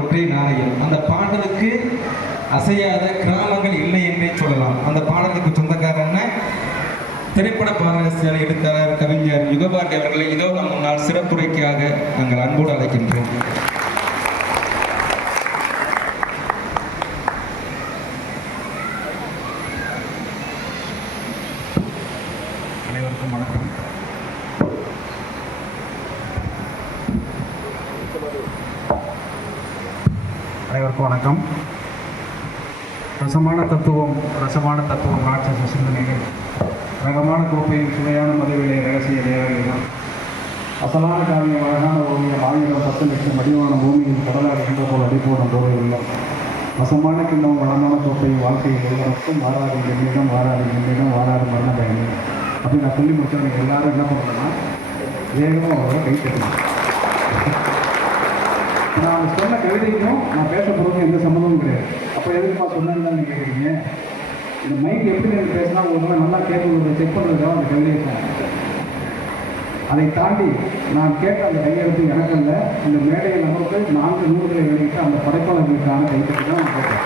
ஒற்றை நாணயம். அந்த பாடலுக்கு அசையாத கிராமங்கள் இல்லை என்றே சொல்லலாம். அந்த பாடலுக்கு சொந்தக்காரன திரைப்பட பாடலாசிரியர், எழுத்தாளர், கவிஞர் யுகபாரதி அவர்களை இதோ நம் முன்னால் சிறப்புரைக்காக நாங்கள் அன்போடு அழைக்கின்றோம். அனைவருக்கும் வணக்கம். ரசமான தத்துவம் ராட்சச சிந்தனைகள், ரகமான கோப்பையும் சுவையான மதுவிலை ரகசிய தேவைகள், அசலான காவியம் அழகான ஓவியம், 1000 லட்சம் வடிவான பூமியின் கடலாக என்ற போல் அடிப்போடும் போதையுள்ளோம். வசமான கிண்ணம் வளமான கோப்பையும் வாழ்க்கையில் எல்லாருக்கும் வாராது என்னிடம் வாராது மரண பயணம் அப்படின்னு நான் சொல்லி முடிச்சா நீங்கள் எல்லாரும் என்ன பண்ணுறேன்னா வேகமாக அவரை கை தட்டணும். நான் சொன்ன கவிதைக்கும் நான் பேச போகிறதுக்கும் எந்த சம்மந்தமும் கிடையாது. அப்போ எதுக்குமா சொன்னேன்னு தான் நீங்கள் கேட்குறீங்க. இந்த மைக் எப்படி எனக்கு பேசினா உங்களுக்கு நல்லா கேட்கறது செக் பண்ணுறதுக்காக அந்த கவிதையை சொன்னேன். அதை தாண்டி நான் கேட்ட அந்த கையெழுத்து எனக்கு அல்ல, இந்த மேடையில் நமக்கு 4 நூல்களை வெளியிட்டு அந்த படைப்பாளர்களுக்கான கைத்தட்டு தான் நான் கேட்டேன்.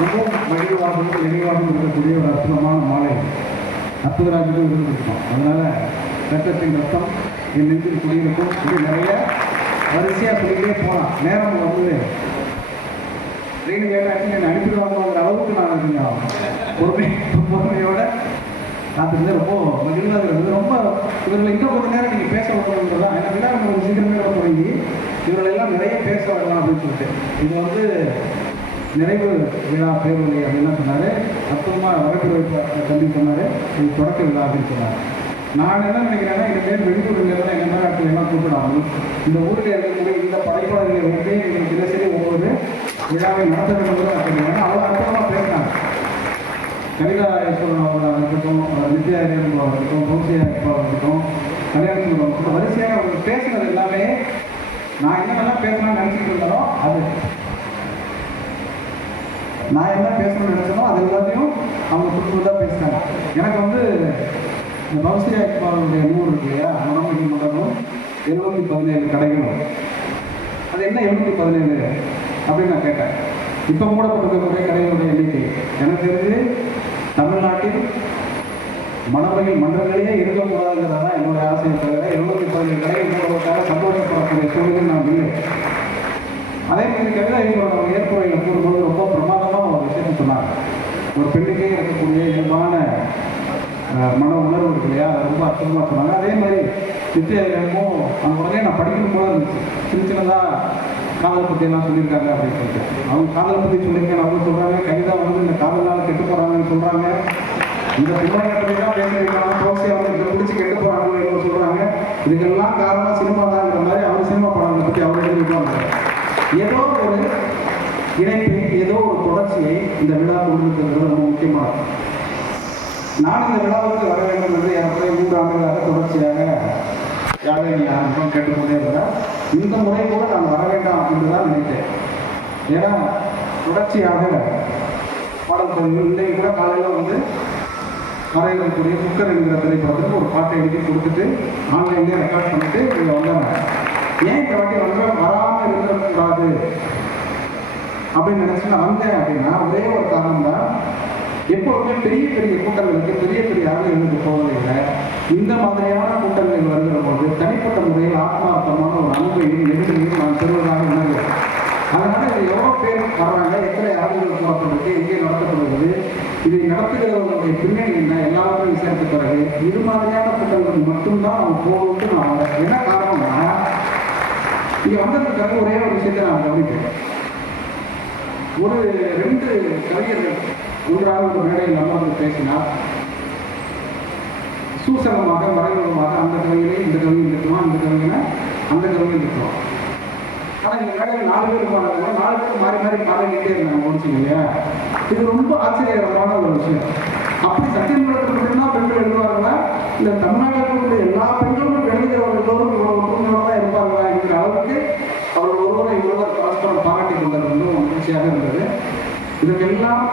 மிகவும் மகிழ்வாகவும் நினைவாகவும் இருக்கக்கூடிய ஒரு அற்புதமான மாலை அற்புதராஜுக்கு இருந்துருக்கோம். அதனால் ரத்தத்தின் ரத்தம் என் நெஞ்சில் குடியிருக்கும். இது நிறைய வரிசையாக சொல்லிக்கிட்டே போகலாம். நேரம் வந்து ட்ரெயின் கேட்டாச்சு என்னை அனுப்பிடுவாங்கிற அளவுக்கு நான் கொஞ்சம் பொறுமையோட காத்திருந்து ரொம்ப மகிழ்வாக இருந்தது. ரொம்ப இவர்கள் இன்னும் கொஞ்சம் நேரம் நீங்கள் பேச வரணுன்றதான் என்ன விட நம்ம சீக்கிரமே தொடங்கி இவர்களெல்லாம் நிறைய பேச வரலாம் அப்படின்னு சொல்லிட்டு இது வந்து நிறைவு விழா பேரொலி அப்படின்லாம் சொன்னார். அப்புறமாக வரக்குறை தம்பி சொன்னார் இது தொடக்க விழா அப்படின்னு சொன்னார். நான் என்ன நினைக்கிறேன்னா இந்த பேர் வெளியூர்லாம் என்ன மாதிரி ஆட்கள் எல்லாம் கூப்பிடாமல் இந்த ஊரில் இருக்கக்கூடிய இந்த படைப்பாளர்களை வந்து நீங்கள் தினசரி ஒவ்வொரு விழாவை நடத்த வேண்டும் தான் சொல்லுவாங்க. அவ்வளோ அற்புதமாக பேசினாங்க. கவிதா ஈஸ்வரன் அவர்களாக இருக்கட்டும், நித்யா அவர்களாக இருக்கட்டும், பௌசியா இருக்கட்டும், கல்யாணத்தில் இருக்கட்டும், வரிசையாக அவங்க பேசுனது எல்லாமே நான் என்னென்னலாம் பேசணும்னு நினச்சிட்டு இருந்தாலும் அது நான் என்ன பேசணும்னு நினச்சனோ அது எல்லாத்தையும் அவங்க புதுசாக பேசினாங்க. எனக்கு வந்து இந்த பௌசியா அவருடைய நூறு இருக்கு இல்லையா, மனமொழி மண்டபம் 717 கடைகளும் அது என்ன 717 அப்படின்னு நான் கேட்டேன். இப்போ மூடப்பட்டிருக்கக்கூடிய கடைகளுடைய எண்ணிக்கை எனக்கு தெரிஞ்சு தமிழ்நாட்டில் மணமகிழ் மன்றங்களே இருக்கக்கூடாதுங்கிறதான் என்னுடைய ஆசையை தவிர 717 கடைகள் மூடப்பட்டாக சந்தோஷப்படக்கூடிய சூழ்நிலை நான் இல்லை. அதே மாதிரி கவிதா ஈஸ்வரன் ஏற்புரையில் கூறும்போது ரொம்ப பிரமாதமாக ஒரு விஷயத்தை சொன்னாங்க. ஒரு பெண்ணுக்கே இருக்கக்கூடிய இயல்பான மன உணர்வு இருக்கு இல்லையா, அது ரொம்ப அற்புதமாக சொன்னாங்க. அதே மாதிரி நித்தியமும் அந்த உடனே நான் படிக்கணும் போல இருந்துச்சு. சின்னதாக காதல் பற்றியெல்லாம் சொல்லியிருக்காங்க அப்படின்னு சொல்லிட்டு அவங்க காதலை பற்றி சொல்லியிருக்கேன். அவங்க சொல்கிறாங்க கவிதா வந்து இந்த காதலால் கெட்டு போகிறாங்கன்னு சொல்கிறாங்க. இந்த பிள்ளைங்களை தான் பேச வைக்கலாம், தோசை அவங்க இதை பிடிச்சி கெட்டு போகிறாங்கன்னு சொல்கிறாங்க. இதுக்கெல்லாம் காரணம் சினிமா தான்ங்கிற மாதிரி அவர் சினிமா படங்களை பற்றி அவர் எழுதிருக்காங்க. ஏதோ ஒரு இணைப்பை, ஏதோ ஒரு தொடர்ச்சியை இந்த விழா கொண்டிருக்கிறது ரொம்ப முக்கியமானது. நான் இந்த விழாவுக்கு வர வேண்டும் என்று எனக்கு 3 ஆண்டுகளாக தொடர்ச்சியாக யாரை ஆரம்பம் கேட்டுக்கொண்டே இருந்தால் இந்த முறை கூட நான் வர வேண்டாம் அப்படின்னு தான் நினைத்தேன். ஏன்னா தொடர்ச்சியாக பாடல் பதிவுகள் இன்றைக்கு கூட காலையில் வந்து மறையக்கூடிய குக்கர் என்கிற திரைப்படத்துக்கு ஒரு பாட்டை எழுதி கொடுத்துட்டு ஆன்லைன்லேயே ரெக்கார்ட் பண்ணிட்டு இங்கே வந்தாங்க. ஏன் இந்த வாட்டி வராமல் இருந்துடக்கூடாது அப்படின்னு நினச்சி நான் வந்தேன் அப்படின்னா ஒரே ஒரு காரணம் தான். எப்போதுமே பெரிய பெரிய கூட்டங்களுக்கு பெரிய பெரிய ஆளுகளுக்கு போவதில்லை. இந்த மாதிரியான கூட்டங்கள் வருகிற போது தனிப்பட்ட முறையில் ஆத்மார்த்தமான ஒரு அன்பையும் நெருங்கையும் நான் பெறுவதாக உணர்கிறேன். அதனால இது எவ்வளோ பேர் வர்றாங்க, எத்தனை ஆளுகள் கூடப்படுறது, எங்கே நடத்தப்படுகிறது, இதை நடத்துகிறவர்களுடைய பின்னணி என்ன, எல்லாருக்கும் விசாரித்த பிறகு இது மாதிரியான கூட்டங்களுக்கு மட்டும்தான் நம்ம போகணும்னு நான் வரேன். என்ன காரணம்னா இங்கே வந்ததுக்காக ஒரே ஒரு விஷயத்தை நான் கவனிக்கிறேன். ஒரு 2 கவிஞர்கள் ஒன்றாக ஒரு மேடையில் அமர்ந்து பேசினார். சூசகமாக மறைமுகமாக அந்த கவிஞரை இந்த கவிஞர் இருக்கலாம், இந்த கவிஞனை அந்த கவிஞர் இருக்கலாம். ஆனால் இந்த மேடையில் 4 பேர் போனாங்க. 4 பேர் மாறி மாறி பாடிக்கிட்டே இருந்தாங்க. முடிச்சுங்க இல்லையா, இது ரொம்ப ஆச்சரியகரமான ஒரு விஷயம். அப்படி சத்தியமங்கலத்தில் மட்டும்தான் பெண்கள் எழுதுவார்களா, இந்த தமிழ்நாட்டில் எல்லா பெண்களும் எழுதுகிறவர்களோடும் இவ்வளவு ஒற்றுமையோடு தான் இருப்பார்களா என்கிற அளவுக்கு அவர்கள் ஒருவர் பரஸ்பரம் பாராட்டிக் கொண்டது வந்து மகிழ்ச்சியாக இருந்தது. இதற்கெல்லாம்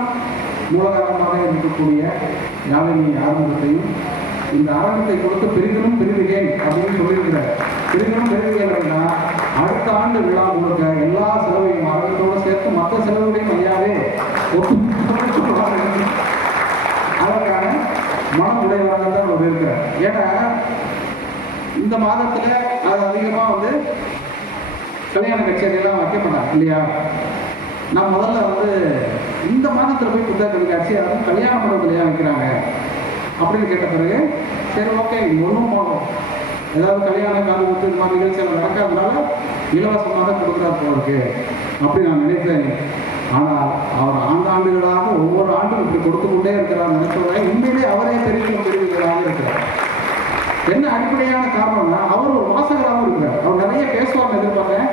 மூலகாரமாக இருக்கக்கூடிய யாழினி ஆரம்பத்தையும் இந்த ஆரம்பத்தை கொடுத்து பெரிதனும் பெருவிகேன் அப்படின்னு சொல்லியிருக்கிறார். பெரிதனும் பெருவிகேன் அப்படின்னா அடுத்த ஆண்டு விழா முழுக்க எல்லா ஏன்னா இந்த மாதத்துல அது அதிகமாக வந்து கல்யாண கச்சேரியெல்லாம் வைக்க மாட்டாங்க இல்லையா. நான் முதல்ல வந்து இந்த மாதத்தில் போய் புத்தக கண்காட்சி அதுவும் கல்யாண மண்டபத்திலேயே வைக்கிறாங்க அப்படின்னு கேட்ட பிறகு சரி ஓகே ஒன்றும் போகணும், ஏதாவது கல்யாண காலம் வந்து இந்த மாதிரி நிகழ்ச்சிகள் நடக்காதனால இலவசமாக தான் கொடுக்குறாரு போல இருக்கு அப்படி நான் நினைத்தேன். ஆனால் அவர் ஆண்டாண்டுகளாக ஒவ்வொரு ஆண்டும் இப்படி கொடுத்து கொண்டே இருக்கிறார் நினைச்சவரை உண்மையிலே அவரே பெரியவர்களாக இருக்கிறார். என்ன அடிப்படையான காரணம்னா அவர் ஒரு வாசகராகவும் இருக்கிறார். அவர் நிறைய பேசுவார்னு எதிர்பார்த்தேன்.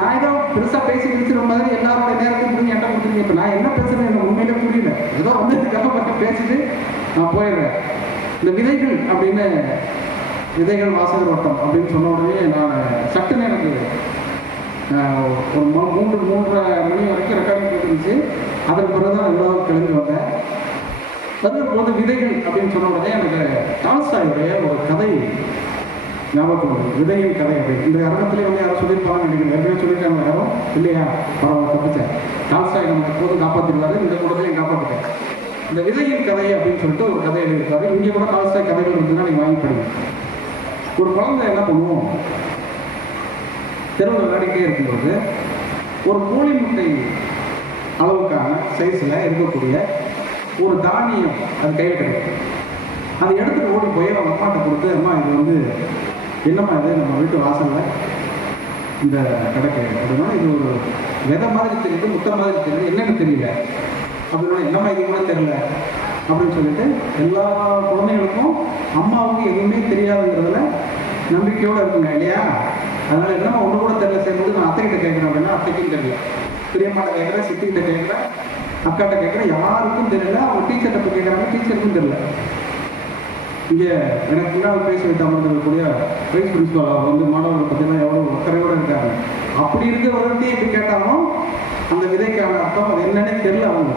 நான் ஏதோ பெருசாக பேசி முடிச்சிட மாதிரி எல்லாரோட நேரத்துக்கு நீங்கள் என்ன கொடுத்துருங்க. இப்போ நான் என்ன பேசுறேன்னு எனக்கு உண்மையிலே புரியல. ஏதோ வந்து இதுக்காக மட்டும் பேசிட்டு நான் போயிடுறேன். இந்த விதைகள் அப்படின்னு விதைகள் வாசகர் வட்டம் அப்படின்னு சொன்ன உடனே நான் சட்டுன்னு எனக்கு ஒரு 3:30 மணி வரைக்கும் ரெக்கார்டிங் போட்டுருந்துச்சு. அதற்கு பிறகு தான் எல்லாரும் கிளம்பி வந்தேன். வரும்போது விதைகள் அப்படின்னு சொன்ன உடனே எனக்கு டால்ஸ்டாயுடைய ஒரு கதை ஞாபகம் வருது. விதையின் கதை அப்படின்னு இந்த அரங்கத்திலே வந்து யாரும் சொல்லியிருப்பாங்க நினைக்கிறேன். ஏற்கனவே சொல்லியிருக்காங்க யாரும் இல்லையா? பரவாயில்ல தப்பிச்சேன். டால்ஸ்டாய் நம்ம எப்போதும் காப்பாற்றிருக்காரு, இந்த கூடத்தையும் காப்பாற்றிட்டேன். இந்த விதையின் கதை அப்படின்னு சொல்லிட்டு ஒரு கதை எழுதியிருக்காரு. இங்கே கூட டால்ஸ்டாய் கதைகள் இருந்துன்னா நீங்கள் வாங்கி படிங்க. ஒரு குழந்தை என்ன பண்ணுவோம், தெருவில் விளையாடிட்டே இருக்கும்போது ஒரு கோழி முட்டை அளவுக்கான சைஸில் இருக்கக்கூடிய ஒரு தானியம் அது கையில் கிடைக்கும். அதை எடுத்துகிட்டு ஓடி போய் அவங்க அம்மாட்ட கொடுத்து, அம்மா இது வந்து என்னம்மா இது நம்ம வீட்டு வாசலில் இந்த கிடைக்கு அப்படின்னா இது ஒரு விதை மாதிரி தெரியுது, முட்டை மாதிரி தெரியுது, என்னன்னு தெரியல அப்படின்னா என்னம்மா இது கூட தெரியல அப்படின்னு சொல்லிட்டு எல்லா குழந்தைகளுக்கும் அம்மாவுக்கு எதுவுமே தெரியாதுங்கிறதுல நம்பிக்கையோடு இருக்குங்க இல்லையா. அதனால என்னம்மா ஒன்று கூட தெரியல செய்யும்போது நான் அத்தைக்கிட்ட கேட்குறேன் அப்படின்னா அத்தைக்கும் தெரியல, பெரியம்மாட்ட கேட்குறேன், சித்திக்கிட்ட கேட்குறேன், அக்காட்ட கேட்குறேன், யாருக்கும் தெரியல. அவங்க டீச்சர்கிட்ட போய் கேட்குறாங்க, டீச்சருக்கும் தெரியல. இங்கே எனக்கு முன்னால் பேசி விட்டு அமர்ந்திருக்கக்கூடிய வைஸ் பிரின்சிபால் அவர் வந்து மாணவர்கள் பார்த்தீங்கன்னா எவ்வளோ அக்கறையோடு இருக்காங்க. அப்படி இருக்கிறவர்கிட்ட எப்படி கேட்டாலும் அந்த விதைக்கான அர்த்தம் அது என்னன்னே தெரியல அவங்க.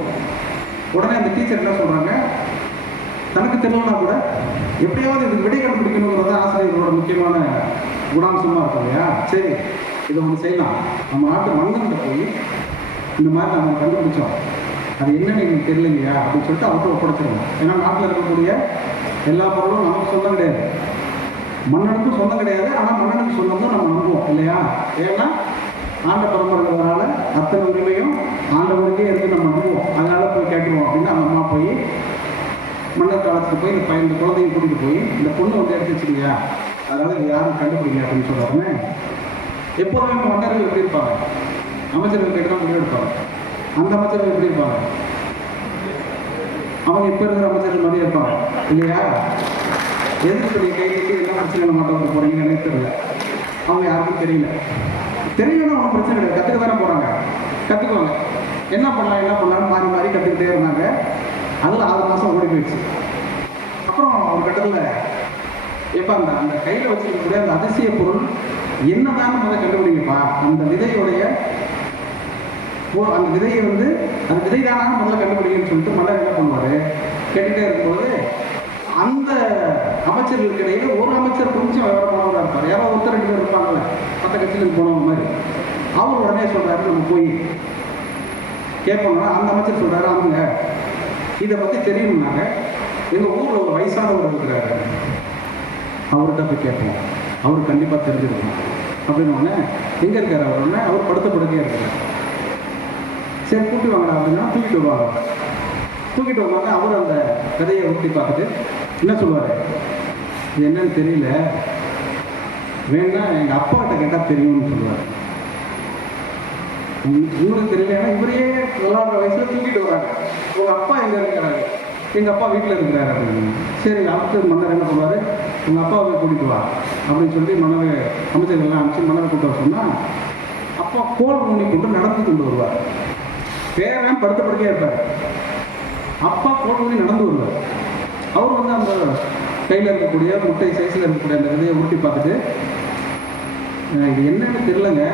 உடனே அந்த டீச்சர் என்ன சொல்கிறாங்க, தனக்கு தெரியலனா கூட எப்படியாவது இதுக்கு விடை கண்டுபிடிக்கணுங்கிறது ஆசிரியர்களோட முக்கியமான குணாம்சமாக இருக்கும் இல்லையா. சரி இதை ஒன்று செய்யலாம், நம்ம நாட்டு மன்னன்கிட்ட போய் இந்த மாதிரி நம்ம கண்டுபிடிச்சோம், அது என்னன்னு எங்களுக்கு தெரியலைங்கய்யா அப்படின்னு சொல்லிட்டு அவர்கிட்ட ஒப்படைச்சிருவோம். ஏன்னா நாட்டில் இருக்கக்கூடிய எல்லா பொருளும் நமக்கு சொந்தம் கிடையாது, மன்னனுக்கும் சொந்தம் கிடையாது. ஆனால் மன்னனுக்கு சொந்தம் நம்ம நம்புவோம் இல்லையா. ஏன்னா ஆண்ட பரம்பரைனால அத்தனை உரிமையும் ஆண்டவருக்கே இருக்கு நம்ம நம்புவோம். அதனால போய் கேட்டுருவோம் அப்படின்னு அந்த அம்மா போய் மன்னர் காலத்துக்கு போய் இந்த குழந்தையும் கூட்டிகிட்டு போய் இந்த பொண்ணு வந்து எடுத்து வச்சுக்கியா, அதனால இது யாரும் கண்டுபிடிங்க அப்படின்னு சொல்கிறாருன்னு. எப்போதுமே மன்னர்கள் எப்படி இருப்பாங்க, அமைச்சர்கள் கேட்டு தான் முடிவெடுப்பாங்க. அந்த அமைச்சர்கள் எப்படி இருப்பாங்க, அவங்க இப்போ இருக்கிற அமைச்சர்கள் மாதிரியே இருப்பாங்க இல்லையா. எதுக்கு நீ கை கட்டி என்ன பிரச்சனை மாட்டவங்க போகிறீங்கன்னு எனக்கு தெரியல, அவங்க யாருக்கும் தெரியல. தெரியலன்னா ஒன்றும் பிரச்சனை கிடையாது, கற்றுக்க தானே போகிறாங்க, கற்றுக்குவாங்க. என்ன பண்ணலாம்னு மாறி மாறி கற்றுக்கிட்டே இருந்தாங்க. அதில் 6 மாதம் ஓடி போயிடுச்சு. அப்புறம் ஒரு கட்டத்தில் எப்போ அந்த கையில் வச்சுருக்கக்கூடிய அந்த அதிசய பொருள் என்னதான் முதல்ல கண்டுபிடிங்கப்பா, அந்த விதையுடைய அந்த விதையை வந்து அந்த விதை தானாக முதல்ல கண்டுபிடிங்கன்னு சொல்லிட்டு மன்னர் என்ன பண்ணுவார், கேட்டுகிட்டே இருக்கும்போது அந்த அமைச்சர்களுக்கு இடையில ஒரு அமைச்சர் கொஞ்சம் விவரமானவராக இருப்பார். யாரோ ஒருத்தர் 2 பேர் இருப்பாங்கல்ல, மற்ற கட்சிகளுக்கு போனவங்க மாதிரி. அவர் உடனே சொல்கிறாரு நம்ம போய் கேட்போம்னா அந்த அமைச்சர் சொல்கிறாரு, அவங்க இதை பற்றி தெரியும்னாங்க, எங்கள் ஊரில் ஒரு வயசானவர் இருக்கிறாரு, அவர்கிட்ட போய் கேட்போம், அவர் கண்டிப்பாக தெரிஞ்சிருக்கணும் அப்படின்னு. உடனே எங்கே இருக்கார் அவர், உடனே அவர் படுத்த படுக்கையாக இருக்கார். சரி கூட்டி வாங்கடா அப்படின்னா தூக்கிட்டு வருவாங்க. தூக்கிட்டு வருவாங்க. அவர் அந்த கதையை ஊட்டி பார்த்துட்டு என்ன சொல்லுவார், இது என்னன்னு தெரியல, வேணா எங்கள் அப்பாக்கிட்ட கேட்டால் தெரியும்னு சொல்லுவார். உங்களுக்கு தெரியல, ஏன்னா இவரையே விளாடுற வயசில் தூக்கிட்டு வராங்க. உங்கள் அப்பா எங்கே இருக்கிறாரு, எங்கள் அப்பா வீட்டில் இருக்கிறாரு அப்படின்னு. சரி அடுத்து மன்னர் என்ன சொல்லுவார், உங்கள் அப்பாவை கூட்டிகிட்டு வா அப்படின்னு சொல்லி மன்னர் அமைச்சர்கள்லாம் அனுப்பிச்சு மன்னரை கூட்ட வர சொன்னால் அப்பா கோல் ஊனி கொண்டு நடந்து கொண்டு வருவார். பேரன் படுத்த படுக்கையாக இருப்பார், அப்பா கோல் ஊனி நடந்து வருவார். அவர் வந்து அந்த கையில் இருக்கக்கூடிய முட்டை சைஸில் இருக்கக்கூடிய அந்த விதையை உருட்டி பார்த்துட்டு, இது என்னன்னு தெரியலங்க,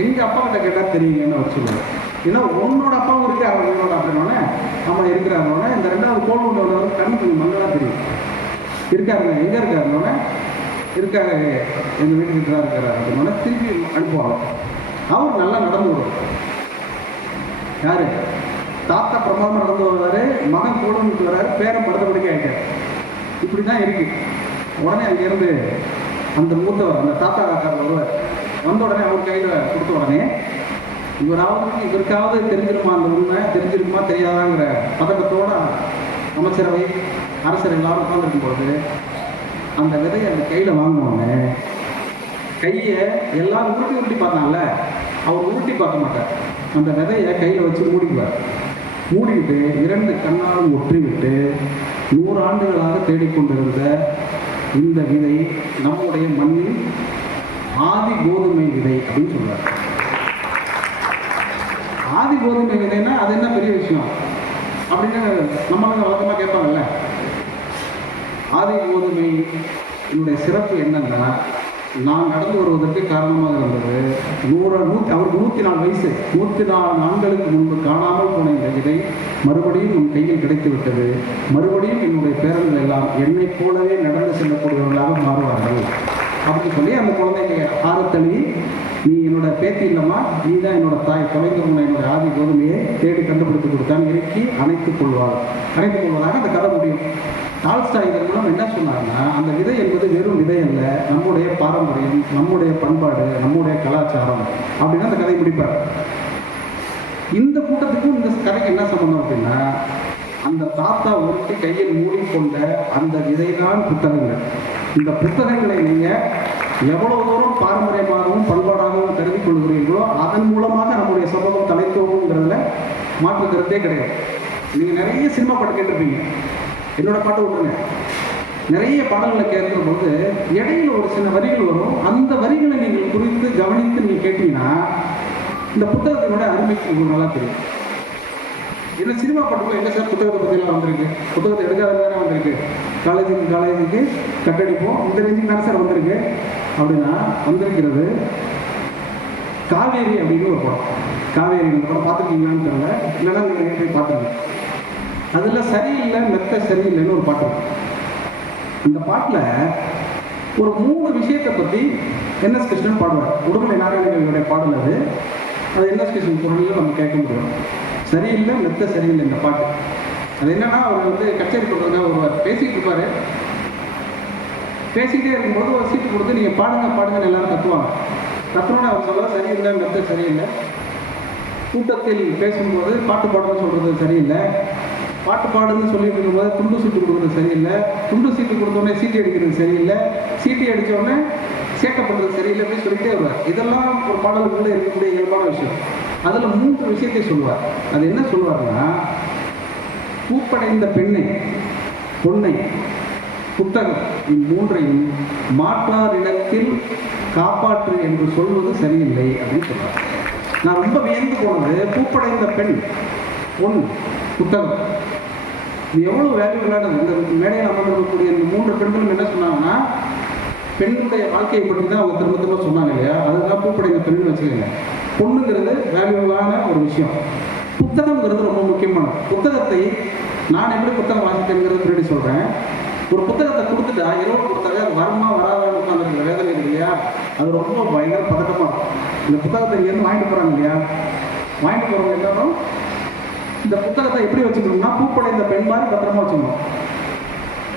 எங்கள் அப்பா கிட்ட கேட்டால் தெரியுங்கன்னு அவர் சொல்லுவார். ஏன்னா உன்னோட அப்பாவும் இருக்காரு உங்களோட அப்படின்னோடனே அம்மா இருக்கிறாருனோடனே இந்த 2வது கோல் ஊண்டவர் கண்ணு கொஞ்சம் மங்களாக தெரியும். இருக்காருங்க, எங்கே இருக்காருனோடனே இருக்காரு, எங்கள் வீட்டுக்கிட்ட தான் இருக்கிறாரு அப்படின்னோடனே திருப்பி அனுப்புவாங்க. அவர் நல்லா நடந்து வருவார். யாரு, தாத்தா பிரமாதமாக நடந்து வருவார், மகன் கூட நின்று வர்றாரு, பேரன் படுத்த படுக்கை ஆகிட்டார். இப்படி தான் இருக்கு. உடனே அங்கேருந்து அந்த மூத்தவர், அந்த தாத்தா காக்கார் ஒருவர் வந்த உடனே அவர் கையில் கொடுத்த உடனே இவருக்காவது தெரிஞ்சிருமா, அந்த உண்மை தெரிஞ்சிருக்குமா தெரியாதாங்கிற பதக்கத்தோட அமைச்சரவை அரசர் எல்லாரும் உட்காந்துருக்கும் பொழுது அந்த விதையை அந்த கையில் வாங்கினோடனே கையை எல்லாரும் உருட்டி பார்த்தாங்கல்ல, அவர் உருட்டி பார்க்க மாட்டார். அந்த விதையை கையில் வச்சு மூடிக்குவார். மூடிக்கிட்டு 2 கண்ணாலும் ஒற்றி விட்டு 100 ஆண்டுகளாக தேடிக்கொண்டிருந்த இந்த விதை நம்முடைய மண்ணில் ஆதி கோதுமை விதை அப்படின்னு சொல்றார். ஆதி கோதுமை விதைன்னா அது என்ன பெரிய விஷயம் அப்படின்னு நம்மளுங்க வழக்கமாக கேட்பாங்கல்ல. ஆதி கோதுமை என்னுடைய சிறப்பு என்னன்னா, நான் நடந்து வருவதற்கு காரணமாக இருந்தது அவருக்கு 104 வயசு, 104 ஆண்டுகளுக்கு முன்பு காணாமல் போன இந்த விதை மறுபடியும் உன் கையில் கிடைத்து விட்டது. மறுபடியும் என்னுடைய பேரன்கள் எல்லாம் என்னை போலவே நடந்து செல்லக்கூடியவர்களாக மாறுவார்கள் அப்படின்னு சொல்லி அந்த குழந்தைங்க ஆரத்தளி, நீ என்னோட பேத்தி இல்லைம்மா, நீ தான் என்னோட தாய், தொலைந்து போன என்னோட ஆதி கோதுமையை தேடி கண்டுபிடித்து கொடுத்தான், இறக்கி அணைத்துக் கொள்வதாக அந்த கதை முடியும். டால்ஸ்டாய் இதன் மூலம் என்ன சொன்னாங்கன்னா, அந்த விதை என்பது வெறும் விதை அல்ல, நம்முடைய பாரம்பரியம், நம்முடைய பண்பாடு, நம்முடைய கலாச்சாரம் அப்படின்னு அந்த கதை முடிப்பார். இந்த கூட்டத்துக்கும் இந்த கதைக்கு என்ன சம்பந்தம் அப்படின்னா, அந்த தாத்தா ஒருத்தி கையில் மூடிக்கொண்ட அந்த விதைதான் புத்தகங்கள். இந்த புத்தகங்களை நீங்கள் எவ்வளவு தூரம் பாரம்பரியமாகவும் பண்பாடாகவும் கருதி கொள்கிறீர்களோ அதன் மூலமாக நம்முடைய சமூகம் தலைத்தோங்குங்கிறதுல மாற்று கருத்தே கிடையாது. நீங்கள் நிறைய சினிமா பாட்டு கேட்டிருப்பீங்க, என்னோட பாட்டு விட்டுருங்க. நிறைய பாடல்களை கேட்கிற பொழுது இடையில ஒரு சில வரிகள் வரும். அந்த வரிகளை நீங்கள் குறித்து கவனித்து நீங்கள் கேட்டீங்கன்னா இந்த புத்தகத்தினோட அருமைக்கு உங்களுக்கு நல்லா தெரியும். ஏன்னா சினிமா பாட்டுக்குள்ள என்ன சார் புத்தகத்தை பற்றிலாம் வந்திருக்கு, புத்தகத்தை எடுக்காத தானே வந்திருக்கு, காலேஜுக்கு கட்டடிப்போம் இந்த ரேஞ்சுக்கு தானே சார் வந்திருக்கு அப்படின்னா வந்திருக்கிறது காவேரி அப்படின்னு ஒரு படம். காவேரி அந்த படம் பார்த்துருக்கீங்களான்னு தெரியல, இல்லைன்னா நீங்கள் போய் பார்த்துருங்க. அதில் சரியில்லை மெத்த சரியில்லைன்னு ஒரு பாட்டு. அந்த பாட்டில் ஒரு 3 விஷயத்தை பற்றி என்எஸ் கிருஷ்ணன் பாடுவார். உடுமலை நாராயணனுடைய பாடல் அது. என்எஸ் கிருஷ்ணன் குரலில் நம்ம கேட்க முடியும். சரியில்லை மெத்த சரியில்லை இந்த பாட்டு. அது என்னன்னா, அவர் கச்சேரி பண்ணுறதுக்காக ஒருவர் பேசிகிட்டு இருப்பார். பேசிக்கிட்டே இருக்கும்போது ஒரு சீட்டு கொடுத்து நீங்கள் பாடுங்கன்னு எல்லாரும் கத்துவாங்க. கத்துனோன்னு அவர் சொல்ல சரியில்லை மெத்த சரியில்லை. கூட்டத்தில் பேசும்போது பாட்டு பாடுன்னு சொல்கிறது சரியில்லை, பாட்டு பாடுன்னு சொல்லிட்டு இருக்கும்போது துண்டு சீட்டு கொடுக்குறது சரியில்லை, துண்டு சீட்டு கொடுத்தோடனே சீட்டி அடிக்கிறது சரியில்லை, சீட்டி அடித்தோடனே சேட்டப்படுறது சரியில்லை அப்படின்னு சொல்லிட்டே வருவார். இதெல்லாம் ஒரு பாடலுக்குள்ளே இருக்கக்கூடிய இயல்பான விஷயம். அதில் 3 விஷயத்தை சொல்லுவார். அது என்ன சொல்லுவார்னா, பூப்படைந்த பொன்னை புத்தகம் இம்மூன்றையும் மாற்றார் இடத்தில் காப்பாற்று என்று சொல்வது சரியில்லை அப்படின்னு சொல்றார். நான் ரொம்ப வியந்து போனது, பூப்படைந்த பொன் புத்தகம் இது எவ்வளோ வேல்யூபிளானது. இந்த மேடையில் அமர்ந்திருக்கக்கூடிய இந்த 3 பெண்களும் என்ன சொன்னாங்கன்னா, பெண்ணுடைய வாழ்க்கையை பற்றி தான் அவங்க திரும்ப சொன்னாங்க இல்லையா, அதுதான் பூப்படைந்த பெண்ணுன்னு வச்சுக்கோங்க. பொண்ணுங்கிறது வேல்யூபிளான ஒரு விஷயம், புத்தகங்கிறது ரொம்ப முக்கியமானது. புத்தகத்தை நான் எப்படி புத்தகம் வாசிப்பேங்கிறது பின்னாடி சொல்கிறேன். ஒரு புத்தகத்தை கொடுத்துட்டா இரவு கொடுத்தாவே அது வரமா வராதான்னு உட்காந்துருக்கிற வேதனை இருக்கு இல்லையா, அது ரொம்ப பயங்கர பதட்டமாக இருக்கும். இந்த புத்தகத்தை இங்கேருந்து வாங்கிட்டு போகிறாங்க இல்லையா, வாங்கிட்டு போகிறவங்க எல்லாரும் இந்த புத்தகத்தை எப்படி வச்சுக்கணும்னா, பூப்படைந்த பெண் மாதிரி பத்திரமா வச்சுக்கணும்,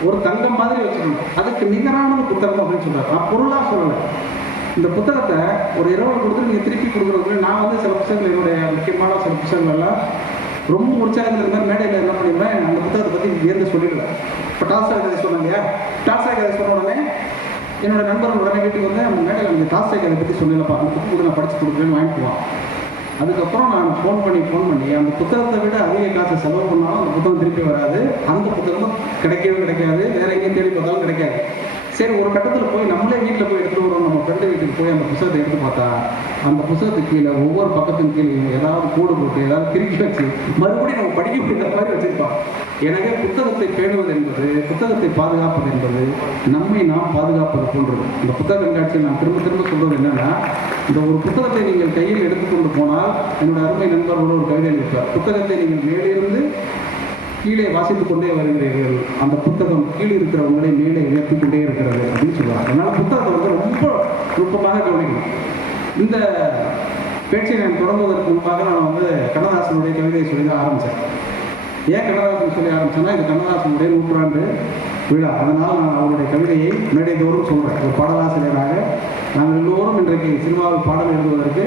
ஒரு தங்கம் மாதிரி வச்சுக்கணும். அதுக்கு நிகரான புத்தகம் அப்படின்னு சொல்கிறார். நான் பொருளாக சொல்லலை. இந்த புத்தகத்தை ஒரு இரவு கொடுத்து நீங்கள் திருப்பி கொடுக்குறதுக்கு நான் சில புத்தகங்கள், என்னுடைய முக்கியமான சில புத்தகங்கள்லாம் ரொம்ப உற்சாகத்தில் மாதிரி மேடையில் என்ன பண்ணிடுவேன், அந்த புத்தகத்தை பற்றி வியந்து சொல்லிடுவேன். இப்போ டால்ஸ்டாய் கதை சொன்னாங்க, டால்ஸ்டாய் கதை சொன்ன உடனே என்னோட நண்பர்கள் உடனே வீட்டுக்கு வந்து அந்த மேடையில் அந்த டால்ஸ்டாய் கதை பற்றி சொல்லலப்பா, அந்த புத்தகத்தை நான் படித்து கொடுக்குறேன்னு வாங்கிக்குவான். அதுக்கப்புறம் நான் ஃபோன் பண்ணி அந்த புத்தகத்தை விட அதிக காசு செலவு பண்ணாலும் அந்த புத்தகம் திருப்பி வராது, அந்த புத்தகமும் கிடைக்காது, வேற எங்கேயும் தேடி பார்த்தாலும் கிடைக்காது. சரி, ஒரு கட்டத்தில் போய் நம்மளே வீட்டில் போய் எடுத்துகிட்டு வரோம், நம்ம ஃப்ரெண்டு வீட்டுக்கு போய் அந்த புத்தகத்தை எடுத்து பார்த்தா அந்த புத்தகத்துக்கு கீழே ஒவ்வொரு பக்கத்தின் கீழே ஏதாவது கூடு போட்டு ஏதாவது திருப்பி வச்சு மறுபடியும் நம்ம படிக்க முடியாத மாதிரி வச்சுருப்போம். எனவே புத்தகத்தை பேணுவது என்பது, புத்தகத்தை பாதுகாப்பது என்பது நம்மை நாம் பாதுகாப்பது போன்றது. இந்த புத்தக கண்காட்சியில் நான் திரும்ப சொல்வது என்னன்னா, இந்த ஒரு புத்தகத்தை நீங்கள் கையில் எடுத்துக்கொண்டு போனால், என்னோட அருமை நண்பர்களோட ஒரு கவிதை எழுதியிருப்பார், புத்தகத்தை நீங்கள் மேலிருந்து கீழே வாசித்துக் கொண்டே வருகிறீர்கள், அந்த புத்தகம் கீழே இருக்கிற உங்களை மேலே உயர்த்தி கொண்டே இருக்கிறது அப்படின்னு சொல்லுவாங்க. அதனால் புத்தகத்தை ரொம்ப நுட்பமாக கவனிக்கணும். இந்த பேச்சை நான் தொடங்குவதற்கு முன்பாக நான் கண்ணதாசனுடைய கவிதையை சொல்லி தான் ஆரம்பித்தேன். ஏன் கண்ணதாசன் சொல்லி ஆரம்பித்தேன்னா, இது கண்ணதாசனுடைய 100 ஆண்டு விழா. அதனால் நான் அவருடைய கவிதையை மேடை தோறும் சொல்கிறேன். ஒரு பாடலாசிரியராக நாங்கள் எல்லோரும் இன்றைக்கு சினிமாவில் பாடல் எழுதுவதற்கு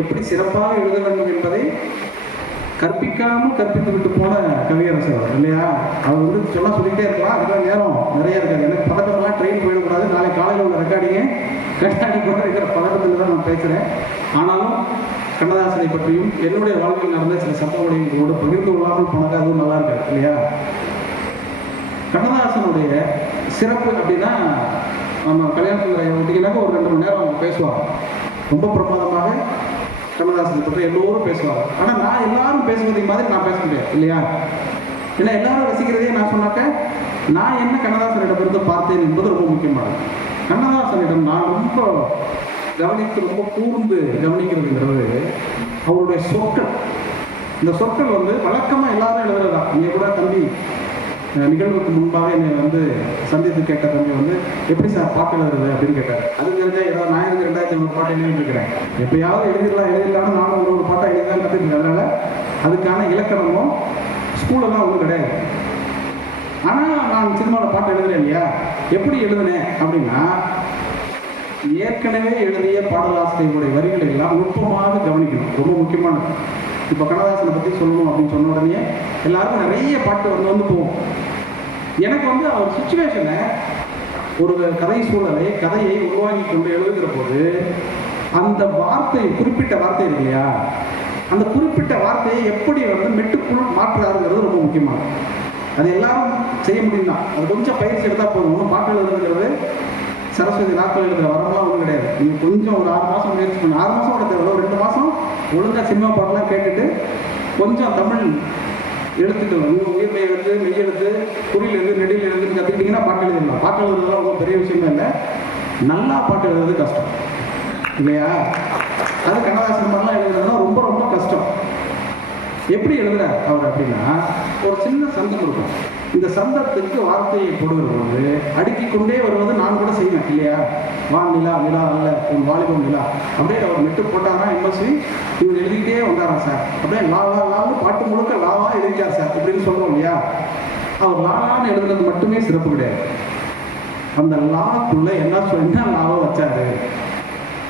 எப்படி சிறப்பாக எழுத வேண்டும் என்பதை கற்பிக்காமல் கற்பித்து விட்டு போன கவியரசர் இல்லையா? அவர் வந்து சொல்லிக்கிட்டே இருக்கலாம். அதுக்காக நேரம் நிறைய இருக்காது. எனக்கு பதட்டமெல்லாம் ட்ரெயின் போயிடக்கூடாது. நாளை காலையில் உள்ள ரெக்கார்டிங்க கூட இருக்கிற பதட்டத்தில் தான் நான் பேசுகிறேன். ஆனாலும் கண்ணதாசனை பற்றியும் என்னுடைய வாழ்வில் நடந்த சில சம்பவங்களையும் கூட பகிர்ந்து கொள்ளாமல் போனது அதுவும் நல்லா இருக்காது இல்லையா? கண்ணதாசனுடைய சிறப்பு அப்படின்னா நம்ம கல்யாணத்தில் விட்டிங்கனாக்க ஒரு 2 மணி நேரம் அவங்க பேசுவாங்க. ரொம்ப பிரமாதமாக கண்ணதாசனை பற்றி எல்லோரும் பேசுவாங்க. ஆனால் நான் எல்லாரும் பேசுவதை மாதிரி நான் பேச முடியாது இல்லையா? ஏன்னா எல்லாரும் ரசிக்கிறதே நான் சொன்னாக்க நான் என்ன கண்ணதாசனிடமிருந்து பார்த்தேன் என்பது ரொம்ப முக்கியமானது. கண்ணதாசனிடம் நான் ரொம்ப கவனித்து ரொம்ப கூர்ந்து கவனிக்கிறதுங்கிறது அவருடைய சொற்கள். இந்த சொற்கள் வந்து வழக்கமாக எல்லாரும் எழுதுறதா. இங்கே கூட தம்பி நிகழ்வுக்கு முன்பாக என்னை வந்து சந்தித்து கேட்ட தம்பி வந்து எப்படி சார் பாட்டு எழுதுறது அப்படின்னு கேட்டார். அது தெரிஞ்சா ஏதாவது நான் 2500 பாட்டு எழுதிட்டுருக்கிறேன். எப்பயாவது எழுதிடலாம்னு நானும் ஒரு பாட்டாக எழுதிதான் கற்றுக்கிறேன். அதனால் அதுக்கான இலக்கணமும் ஸ்கூலெல்லாம் ஒன்றும் கிடையாது. ஆனால் நான் சினிமாவில் பாட்டு எழுதுறேன் இல்லையா? எப்படி எழுதுனேன் அப்படின்னா ஏற்கனவே எழுதிய பாடலாசிரியர்களுடைய வரிகளை எல்லாம் நுட்பமாக கவனிக்கணும். ரொம்ப முக்கியமானது. இப்போ கண்ணதாசனை பற்றி சொல்லணும் அப்படின்னு சொன்ன உடனே எல்லாருக்கும் நிறைய பாட்டு வந்து போகும். எனக்கு வந்து அவர் சுச்சுவேஷனை ஒரு கதை சூழலை கதையை உருவாக்கி கொண்டு எழுதுகிற போது அந்த வார்த்தை குறிப்பிட்ட வார்த்தை இருக்கு இல்லையா? அந்த குறிப்பிட்ட வார்த்தையை எப்படி வந்து மெட்டுக்குள் மாற்றுறாருங்கிறது ரொம்ப முக்கியமானது. அது எல்லாரும் செய்ய முடியும் தான். அது கொஞ்சம் பயிற்சி எடுத்தால் போதும். ஒன்றும் பாட்டு எழுதுங்கிறது சரஸ்வதி நாட்கள் எழுதுகிற வரமெல்லாம் ஒன்றும் கிடையாது. நீங்கள் கொஞ்சம் ஒரு 6 மாதம் முயற்சி பண்ணி 6 மாதம் கூட தேவை. ஒரு 2 மாதம் ஒழுங்காக சினிமா பாட்டெல்லாம் கேட்டுட்டு கொஞ்சம் தமிழ் எழுத்துக்கள் உயிர் மெய் எழுத்து மெய் எழுத்து குறியில் எழுது நெடியில் எழுதுன்னு கற்றுக்கிட்டிங்கன்னா பாட்டு எழுதிடலாம். பாட்டு எழுதுறதுலாம் ரொம்ப பெரிய விஷயமே இல்லை. நல்லா பாட்டு எழுதுறது கஷ்டம் இல்லையா? அது கண்ணதாசன் மாதிரிலாம் எழுதுறதுனா ரொம்ப ரொம்ப கஷ்டம். எப்படி எழுதுறார் அவர் அப்படின்னா ஒரு சின்ன சந்தம் இருக்கும். இந்த சந்தத்துக்கு வார்த்தையை போடுவது அடுக்கிக் கொண்டே வருவது நான் கூட செய்வேன் இல்லையா? வான் நிலா நிலா அல்ல உன் வாலிபம் நிலா அப்படியே அவர் மெட்டு போட்டாரா எம்எஸ்வி இவர் எழுதிக்கிட்டே வந்தாரா சார். அப்படியே லா லா லான்னு பாட்டு முழுக்க லாவா எழுதிட்டார் சார் அப்படின்னு சொல்றோம் இல்லையா? அவர் லாலான்னு எழுதுறது மட்டுமே சிறப்பு கிடையாது. அந்த லாக்குள்ள என்ன லாவோ வச்சாரு.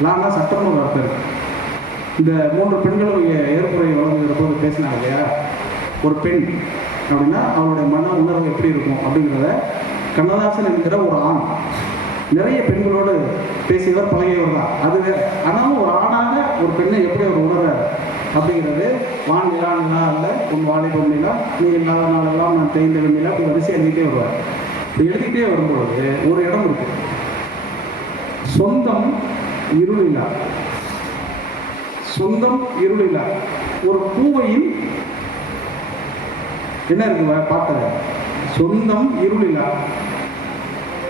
லானா சட்டம்னு ஒரு அர்த்தம் இருக்கு. இந்த 3 பெண்களும் ஏற்புரை வழங்குகிற போது பேசினாங்க இல்லையா? ஒரு பெண் அப்படின்னா அவளுடைய மன உணர்வு எப்படி இருக்கும் அப்படிங்கிறத கண்ணதாசன் என்கிற ஒரு ஆண் நிறைய பெண்களோடு பேசியவர் பழகியவர் தான். அதுவே ஆனாலும் ஒரு ஆணாக ஒரு பெண்ணை எப்படி அவர் உணர்றாரு அப்படிங்கிறது வான் நிலா நிலா அல்ல உன் வாலிபம் நிலா நீ இல்லாத நாளெல்லாம் நான் தேய்ந்த நிலா அப்படி வரிசை எழுதிட்டே வருவார். எழுதிட்டே வரும்பொழுது ஒரு இடம் இருக்கு. சொந்தம் இருளிலா சொந்தம் இருளிலா ஒரு பூவையின் என்ன இருக்கு பாட்ட சொந்தம் இருளிலா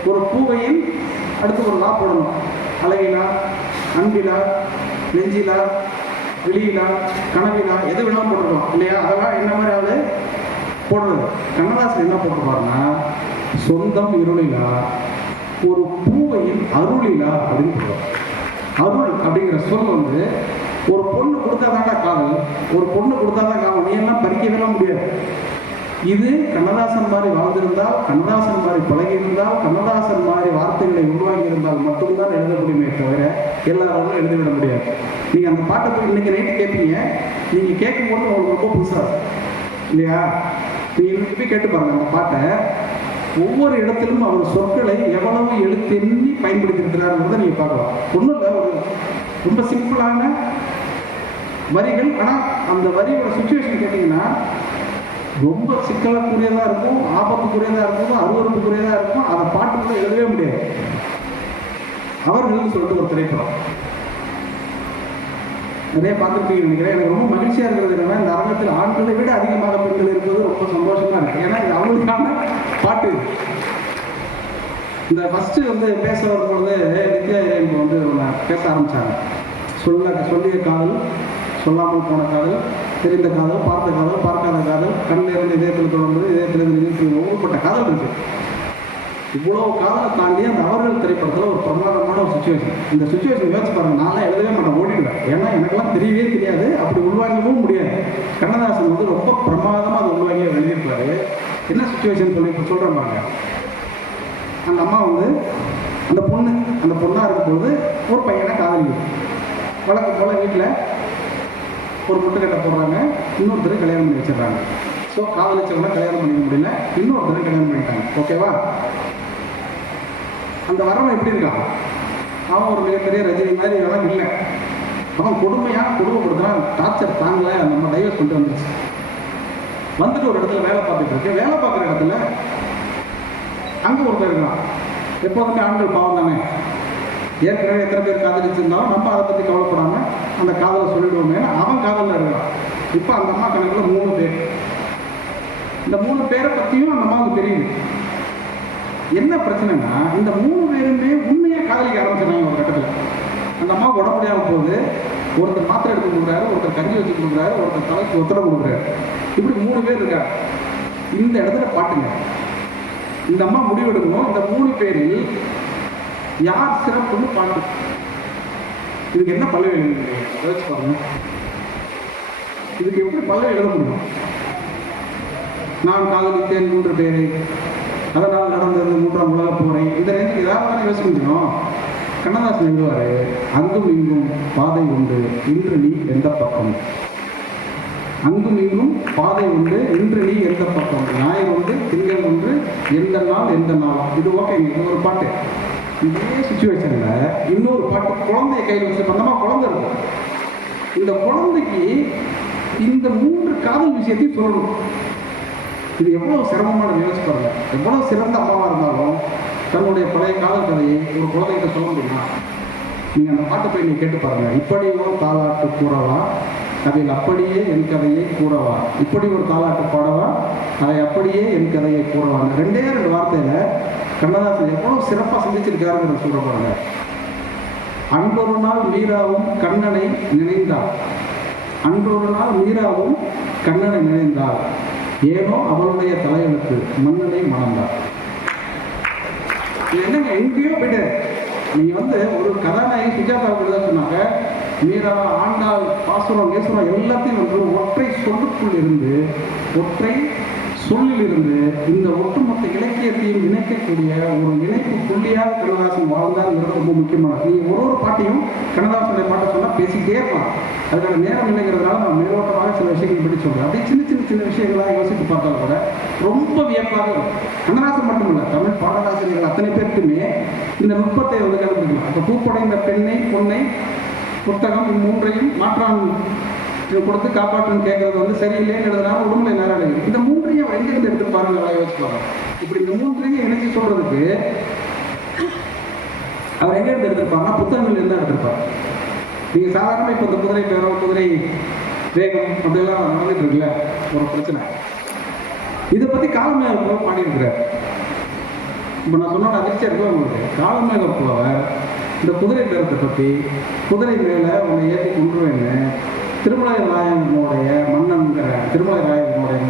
ஒரு பூவையின் அடுத்து ஒரு லா போடணும். அழகிலா அன்பிலா நெஞ்சிலா வெளியிலா கனவிலா எது வேணாலும் போட்டுருக்கலாம் இல்லையா? அதெல்லாம் என்ன மாதிரி ஆளு போடுறது. கண்ணதாசன் என்ன போட்டுருப்பாருன்னா சொந்தம் இருளிலா ஒரு பூவையின் அருளிலா அப்படின்னு போடுவார். அருள் அப்படிங்கிற சொல் வந்து ஒரு பொண்ணு கொடுத்தாதாண்டா காதல், ஒரு பொண்ணு கொடுத்தாதான் காதல். நீ எல்லாம் பறிக்கவே முடியாது. இது கண்ணதாசன் மாதிரி வாழ்ந்திருந்தால், கண்ணதாசன் மாதிரி பழகியிருந்தால், கண்ணதாசன் மாதிரி வார்த்தைகளை உருவாகி இருந்தால் மட்டும்தான் எழுத முடியுமே தவிர எல்லாரும் எழுதிவிட முடியாது. நீங்கள் அந்த பாட்டை போய் இன்னைக்கு நைட்டு கேட்பீங்க. நீங்கள் கேட்கும்போது உங்களுக்கு ரொம்ப புதுசாக இல்லையா? நீங்கள் இன்னைக்கு போய் கேட்டு பாருங்க அந்த பாட்டை. ஒவ்வொரு இடத்திலும் அவர் சொற்களை எவ்வளவு எழுத்தெண்ணி பயன்படுத்தியிருக்கிறாருன்றதை நீங்கள் பார்க்கலாம். ஒன்றும் இல்லை, ஒரு ரொம்ப சிம்பிளான வரிகள். ஆனால் அந்த வரியோட சுச்சுவேஷன் கேட்டிங்கன்னா ரொம்ப சிக்கலுக்குரியதாக இருக்கும், ஆபத்துக்குரியதாக இருக்கும், அருவருப்புக்குரியதாக இருக்கும். அதை பாட்டுக்குள்ள எழுதவே முடியாது. அவர்கள் சொல்லிட்டு ஒரு திரைப்படம் நிறைய பார்த்துருப்பீங்கன்னு நினைக்கிறேன். எனக்கு ரொம்ப மகிழ்ச்சியாக இருக்கிறது என்னன்னா இந்த அரங்கத்தில் ஆண்களை விட அதிகமாக பெண்கள் இருப்பது ரொம்ப சந்தோஷமா இருக்கு. ஏன்னா இது அவங்களுக்கான பாட்டு. இந்த ஃபஸ்ட்டு வந்து பேச வரும்பொழுது நித்யா இறைவன் வந்து பேச ஆரம்பித்தாங்க. சொல்லிய காதல், சொல்லாமல் போன காதல், தெரிந்த காதல், பார்த்த காதல், பார்க்காத காதல், கண்ணில் இருந்து இதயத்தில் தொடர்ந்தது, இதயத்திலிருந்து நிகழ்ச்சி ஒவ்வொருப்பட்ட காதல் இருக்குது. இவ்வளோ காதலை தாண்டி அந்த அவர்கள் திரைப்படத்தில் ஒரு பிரமாதமான ஒரு சுச்சுவேஷன். இந்த சுச்சுவேஷன் யோசிச்சு பாருங்க. நான்லாம் எழுதவே மாட்டேன், ஓடிடுவேன். ஏன்னா எனக்கெல்லாம் தெரியவே தெரியாது, அப்படி உள்வாங்கவும் முடியாது. கண்ணதாசன் வந்து ரொம்ப பிரமாதமாக அதை உள்வாங்கி எழுதியிருப்பாரு. என்ன சுச்சுவேஷன் சொல்லி இப்போ சொல்கிறேன் பாருங்க. அந்த அம்மா வந்து அந்த பொண்ணாக இருக்கும்போது ஒரு பையனை காதலிக்கும். வழக்கம் போல் வீட்டில் ஒரு முட்டுக்கட்டை போடுறாங்க, இன்னொருத்தர் கல்யாணம் பண்ணி வச்சிடுறாங்க. ஸோ காதலிச்சவங்க கல்யாணம் பண்ணிக்க முடியல, இன்னொருத்தர் கல்யாணம் பண்ணிட்டாங்க. ஓகேவா? அந்த வரவன் எப்படி இருக்கான்? அவன் ஒரு மிகப்பெரிய ரஜினி மாதிரி இதெல்லாம் இல்லை. அவன் கொடுமைப்படுத்துறான், டார்ச்சர் தாங்கலை, நம்ம டைவர்ஸ் பண்ணிட்டு வந்துச்சு. வந்துட்டு ஒரு இடத்துல வேலை பார்த்துட்டு இருக்கு. வேலை பார்க்குற இடத்துல அங்கே ஒருத்தர் இருக்கான். எப்போதுமே ஆண்கள் பாவம் தானே, ஏற்கனவே எத்தனை பேர் காதலிச்சிருந்தாலும் நம்ம அதை பற்றி கவலைப்படாமல் அந்த காதலை சொல்லிடுவோமே, அவன் காதலில் இருக்கான். இப்போ அந்த அம்மா கணக்கில் 3 பேர். இந்த 3 பேரை பற்றியும் அந்த அம்மாவுக்கு தெரியுது. என்ன பிரச்சனைனா, இந்த 3 பேருமே உண்மையாக காதலிக்க ஆரம்பிச்சிடறாங்க. ஒரு கட்டத்தில் அந்த அம்மாவுக்கு உடம்பு முடியாமல் போகுது. ஒருத்தர் மாத்திரை எடுத்து கொடுக்குறாரு, ஒருத்தர் கஞ்சி வச்சு கொடுக்குறாரு, ஒருத்தர் தலைக்கு ஒத்தடை கொடுக்குறாரு. இப்படி 3 பேர் இருக்காங்க. இந்த இடத்துல பாட்டுங்க, இந்த அம்மா முடிவெடுக்கணும், இந்த 3 பேரில் யார் சிறப்புன்னு பாட்டு. இதுக்கு என்ன பல்லவி யோசிச்சு பாருங்க. இதுக்கு எப்படி பல்லவி எழுத முடியும்? நான் காதலித்தேன் 3 பேரை, அதனால் நடந்தது 3ஆம் உலக போரை. இந்த ரேஞ்சுக்கு ஏதாவது யோசிக்க முடியும். கண்ணதாசன் எழுதுவாரு, அங்கும் இங்கும் பாதை உண்டு, இன்று நீ எந்த பக்கம். அங்கும் இங்கும் பாதை உண்டு, இன்று நீ எந்த பக்கம். ஞாயிறு உண்டு, திங்கள் ஒன்று, எந்த நாள் எந்த நாள். இது ஓகேங்க, இது ஒரு பாட்டு. இதே சுச்சுவேஷன்ல இன்னொரு பாட்டு, குழந்தைய கையில் வச்சு பண்ணமா குழந்தை இருக்கும். இந்த குழந்தைக்கு இந்த 3 காதல் விஷயத்தையும் சொல்லணும். இது எவ்வளவு சிரமமான யோசிச்சு பாருங்க. எவ்வளவு சிறந்த அம்மாவா இருந்தாலும் தன்னுடைய பழைய காதல் கதையை ஒரு குழந்தைகிட்ட சொல்ல முடியுமா? நீங்க அந்த பாட்டை போய் நீங்க கேட்டு பாருங்க. இப்படி ஒரு தாலாட்டு கூறவா, அதில் அப்படியே என் கதையை கூறவா. இப்படி ஒரு தாலாட்டு பாடவா, அதை அப்படியே என் கதையை கூறவா. 2 வார்த்தையில கண்ணதாசன் எவ்வளவு சிறப்பாக சிந்திச்சிருக்காருங்கிறத சொல்ற பாருங்க. அன்றொரு நாள் மீராவும் கண்ணனை நினைந்தாள், அன்றொரு நாள் மீராவும் கண்ணனை நினைந்தாள், ஏனோ அவளுடைய தலையெழுத்து மன்னனை மணந்தாள். என்னங்க, எங்கேயோ போயிட்டு நீங்க ஒரு கதாநாயகி சுஜாதா தான் சொன்னாங்க, மீரா, ஆண்டாள், பாசுரம், நேசுரம் எல்லாத்தையும் ஒற்றை சொல்லுக்குள் இருந்து, ஒற்றை சொல்லிலிருந்து இந்த ஒட்டுமொத்த இலக்கியத்தையும் இணைக்கக்கூடிய ஒரு இணைப்பு புள்ளியாக கண்ணதாசன் வாழ்ந்தாங்கிறது ரொம்ப முக்கியமானது. நீ ஒரு பாட்டையும் கண்ணதாசனுடைய பாட்டை சொன்னால் பேசிக்கிட்டே இருக்கலாம். அதுக்கான நேரம் இல்லைங்கிறதுனால நான் மேலோட்டமாக சில விஷயங்கள் பற்றி சொல்கிறேன். அப்படியே சின்ன விஷயங்களாக யோசித்து பார்த்தாலும் கூட ரொம்ப வியப்பாக இருக்கும். கண்ணதாசன் மட்டும் இல்லை, தமிழ் பாடலாசிரியர்கள் அத்தனை பேருக்குமே இந்த நுட்பத்தை கண்டுபிடிக்கலாம். இப்போ பூப்படைந்த பெண்ணை, பொண்ணை, புத்தகம், 3ஐயும் மாற்றான் கொடுத்து காப்பாற்றுன்னு கேட்கறது சரியில்லைன்னு எழுதுனால உடம்புல நேரம் அடையுது. இந்த 3ஐயும் அவர் எங்கிருந்து எடுத்து பாருங்க, நல்லா யோசிச்சு பாருங்க. இப்படி இந்த 3ஐயும் இணைச்சி சொல்றதுக்கு அவர் எங்கிருந்து எடுத்திருப்பாங்கன்னா புத்தகங்கள் இருந்தால் எடுத்திருப்பார். நீங்க சாதாரண இப்போ இந்த குதிரை பேரம், குதிரை வேகம் அப்படியெல்லாம் நடந்துட்டு இருக்குல்ல ஒரு பிரச்சனை, இதை பத்தி காலமேக பாடியிருக்கிறார். இப்போ நான் சொன்ன அதிர்ச்சியா இருக்க உங்களுக்கு, காலமேக புலவர் இந்த குதிரை பேரத்தை பற்றி, குதிரை மேல உன்னை ஏற்றி கொண்டுருவேன்னு திருமலை ராயனுடைய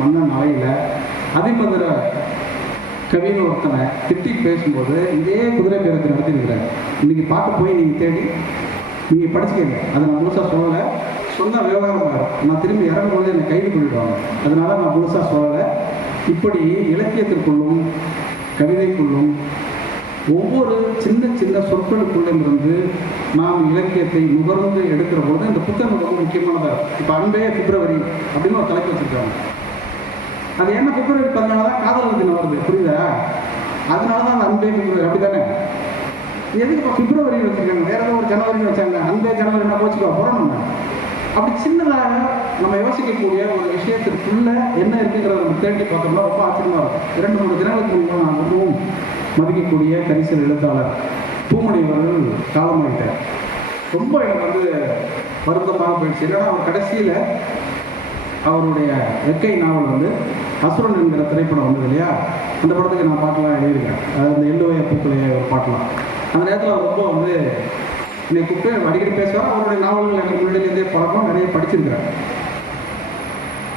மன்னன் அவையில் அதிபதிர கவின்னு ஒருத்தனை திட்டி பேசும்போது இதே குதிரை பேரத்தை நடத்திருக்கிறார். இன்னைக்கு பார்த்து போய் நீங்கள் தேடி நீங்கள் படிச்சுக்கங்க. அதை நான் முழுசாக சொல்லலை, சொன்ன விவகாரமாக நான் திரும்பி இறங்கும்போது என்னை கைது பண்ணிவிடுவாங்க. அதனால நான் முழுசாக சொல்லலை. இப்படி இலக்கியத்திற்குள்ளும் கவிதைக்குள்ளும் ஒவ்வொரு சின்ன சொற்களுக்குள்ளும் இருந்து நாம் இலக்கியத்தை நுகர்ந்து எடுக்கிற போது இந்த புத்தகம் ரொம்ப முக்கியமானதாக இருக்கும். இப்போ அன்பே பிப்ரவரி அப்படின்னு ஒரு தலைப்பு வச்சுருக்காங்க. அது என்ன பிப்ரவரி 14 தான் காதலர் தினம் வருது, புரியுதா? அதனால தான் அந்த அன்பே பிப்ரவரி, அப்படி தானே? எதுக்கு இப்போ பிப்ரவரி வச்சுருக்காங்க? வேற ஏதோ ஒரு ஜனவரின்னு வச்சாங்க. அன்பே ஜனவரினா போச்சுக்கோ போகிறோம். அப்படி சின்னதாக நம்ம யோசிக்கக்கூடிய ஒரு விஷயத்திற்குள்ள என்ன இருக்குங்கிறத நம்ம தேடி பார்த்தோம்னா ரொம்ப ஆச்சரியமாக இருக்கும். 2-3 தினங்களுக்கு முன்பு நான் ரொம்பவும் மதிக்கக்கூடிய கரிசல் எழுத்தாளர் பூமணி அவர்கள் காலமாயிட்டார். ரொம்ப எனக்கு வருத்தமாக போயிடுச்சு. இல்லைன்னா அவர் கடைசியில் அவருடைய வெக்கை நாவல் அசுரன் என்கிற திரைப்படம் வந்தது இல்லையா, அந்த படத்துக்கு நான் பாட்டெல்லாம் எழுதியிருக்கேன். அது அந்த எள்ளுவைய பூக்களைய ஒரு பாட்டெலாம். அந்த நேரத்தில் அவர் ரொம்ப என்னை கூப்பிட்டு அடிக்கடி பேசுவார். அவருடைய நாவல்கள் எனக்கு முன்னாடியிலேருந்தே பழக்கம், நிறைய படிச்சிருக்கிறார்.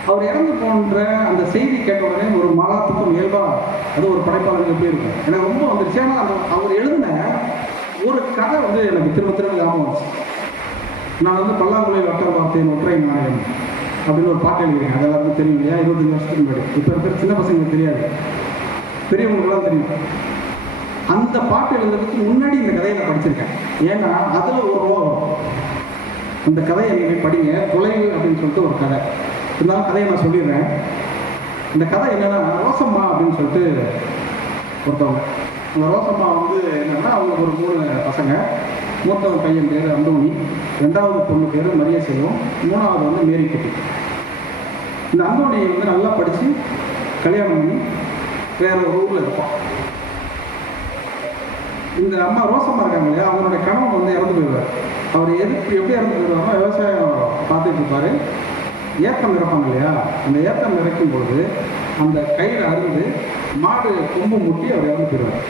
அவர் இறந்து போன்ற அந்த செய்தி கேட்ட உடனே ஒரு மாலாத்துக்கும் இயல்பாக அது ஒரு படைப்பாளருக்கு எப்படி இருக்கும் எனக்கு ரொம்ப வந்துருச்சு. ஆனால் அவர் எழுதின ஒரு கதை எனக்கு திரும்ப ஞாபகம் வந்துச்சு. நான் பல்லாங்குழி வட்ட வார்த்தையின் ஒற்றை நாயகம் அப்படின்னு ஒரு பாட்டு எழுதிக்கிறேன். அது எல்லாருக்கும் தெரியும் இல்லையா? 25 வருஷத்துக்கு முன்னாடி. இப்போ இருக்கிற சின்ன பசங்களுக்கு தெரியாது, பெரியவங்களுக்குலாம் தெரியும். அந்த பாட்டு எழுதுறதுக்கு முன்னாடி இந்த கதையை நான் படிச்சிருக்கேன். ஏன்னா அதில் ஒரு ரூபா வரும். அந்த கதையை நீங்கள் படிங்க, தொலைவு அப்படின்னு சொல்லிட்டு ஒரு கதை. இருந்தாலும் கதையை நான் சொல்லிடுறேன். இந்த கதை என்னன்னா, ரோசம்மா அப்படின்னு சொல்லிட்டு ஒருத்தவங்க. அந்த ரோசம்மா வந்து என்னன்னா, அவங்களுக்கு ஒரு 3 பசங்க. மூத்தவன் பையன் பேர் அந்தோணி, 2வது பொண்ணு பேர் மரிய செல்வம், 3வது வந்து மேரிக்குட்டி. இந்த அந்தோணியை வந்து நல்லா படித்து கல்யாணம் பண்ணி வேற ஒரு ஊரில் இருப்பான். இந்த அம்மா ரோசம்மா இருக்காங்க இல்லையா, அவங்களுடைய கணவன் வந்து இறந்து போயிடுவார். அவர் எப்படி இறந்து போயிடுவாரோ, விவசாயம் பார்த்துட்டு இருப்பார். ஏத்தம் இறப்பாங்க இல்லையா, அந்த ஏத்தம் இறக்கும் பொழுது அந்த கயிறு அறுந்து மாடு கொம்பு முட்டி அவர் இறந்து போயிடுவார்.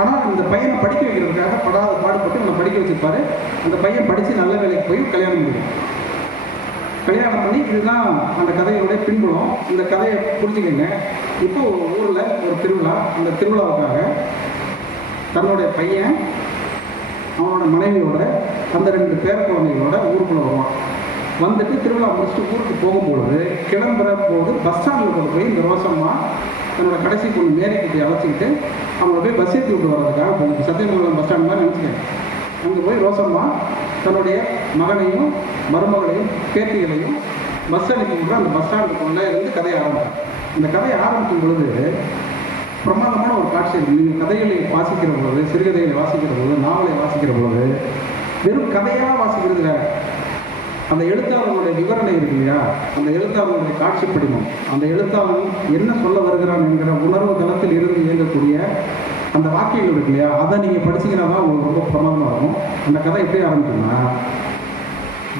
ஆனால் இந்த பையனை படிக்க வைக்கிறதுக்காக படாத பாடுபட்டு அவனை படிக்க வச்சுருப்பாரு. அந்த பையன் படித்து நல்ல வேலைக்கு போய் கல்யாணம் பண்ணிடுவான். கல்யாணம் பண்ணி, இதுதான் அந்த கதையோடைய பின்புலம். இந்த கதையை புரிஞ்சுக்கங்க. இப்போ ஊரில் ஒரு திருவிழா. அந்த திருவிழாவுக்காக தன்னுடைய பையன் அவனோட மனைவியோட அந்த 2 பேர குழந்தைகளோட ஊருக்குள்ளே வருவான். வந்துட்டு திருவிழா முடிச்சுட்டு ஊருக்கு போகும்பொழுது கிளம்புற போது பஸ் ஸ்டாண்டில் கொண்டு போய் இந்த ரோசம்மா தன்னோட கடைசி பொண்ணு மேரிக்குட்டி அழைச்சிக்கிட்டு அவங்கள போய் பஸ் ஏற்றி விட்டு வர்றதுக்காக போகும். சத்தியமங்கலம் பஸ் ஸ்டாண்ட் மாதிரி நினச்சிக்கேன். அங்கே போய் ரோசம்மா தன்னுடைய மகனையும் மருமகளையும் பேத்திகளையும் பஸ் அனுப்பி விட்டு அந்த பஸ் ஸ்டாண்டுக்குள்ளே இருந்து கதையை ஆரம்பித்தார். இந்த கதையை ஆரம்பிக்கும் பொழுது பிரமாதமான ஒரு காட்சி இருக்குது. நீங்கள் கதைகளை வாசிக்கிற பொழுது, சிறுகதைகளை வாசிக்கிற பொழுது, நாவலை வாசிக்கிற பொழுது வெறும் கதையாக வாசிக்கிறது வேற. அந்த எழுத்தாளர்களுடைய விவரணை இருக்கு இல்லையா, அந்த எழுத்தாளர்களுடைய காட்சி படிமம், அந்த எழுத்தாளன் என்ன சொல்ல வருகிறான் என்கிற உணர்வு தளத்தில் இருந்து இயங்கக்கூடிய அந்த வாக்கியங்கள் இருக்கு இல்லையா, அதை நீங்கள் படிச்சிங்கன்னா தான் உங்களுக்கு ரொம்ப பிரமாதமாக இருக்கும். அந்த கதை எப்படி ஆரம்பிக்குன்னா,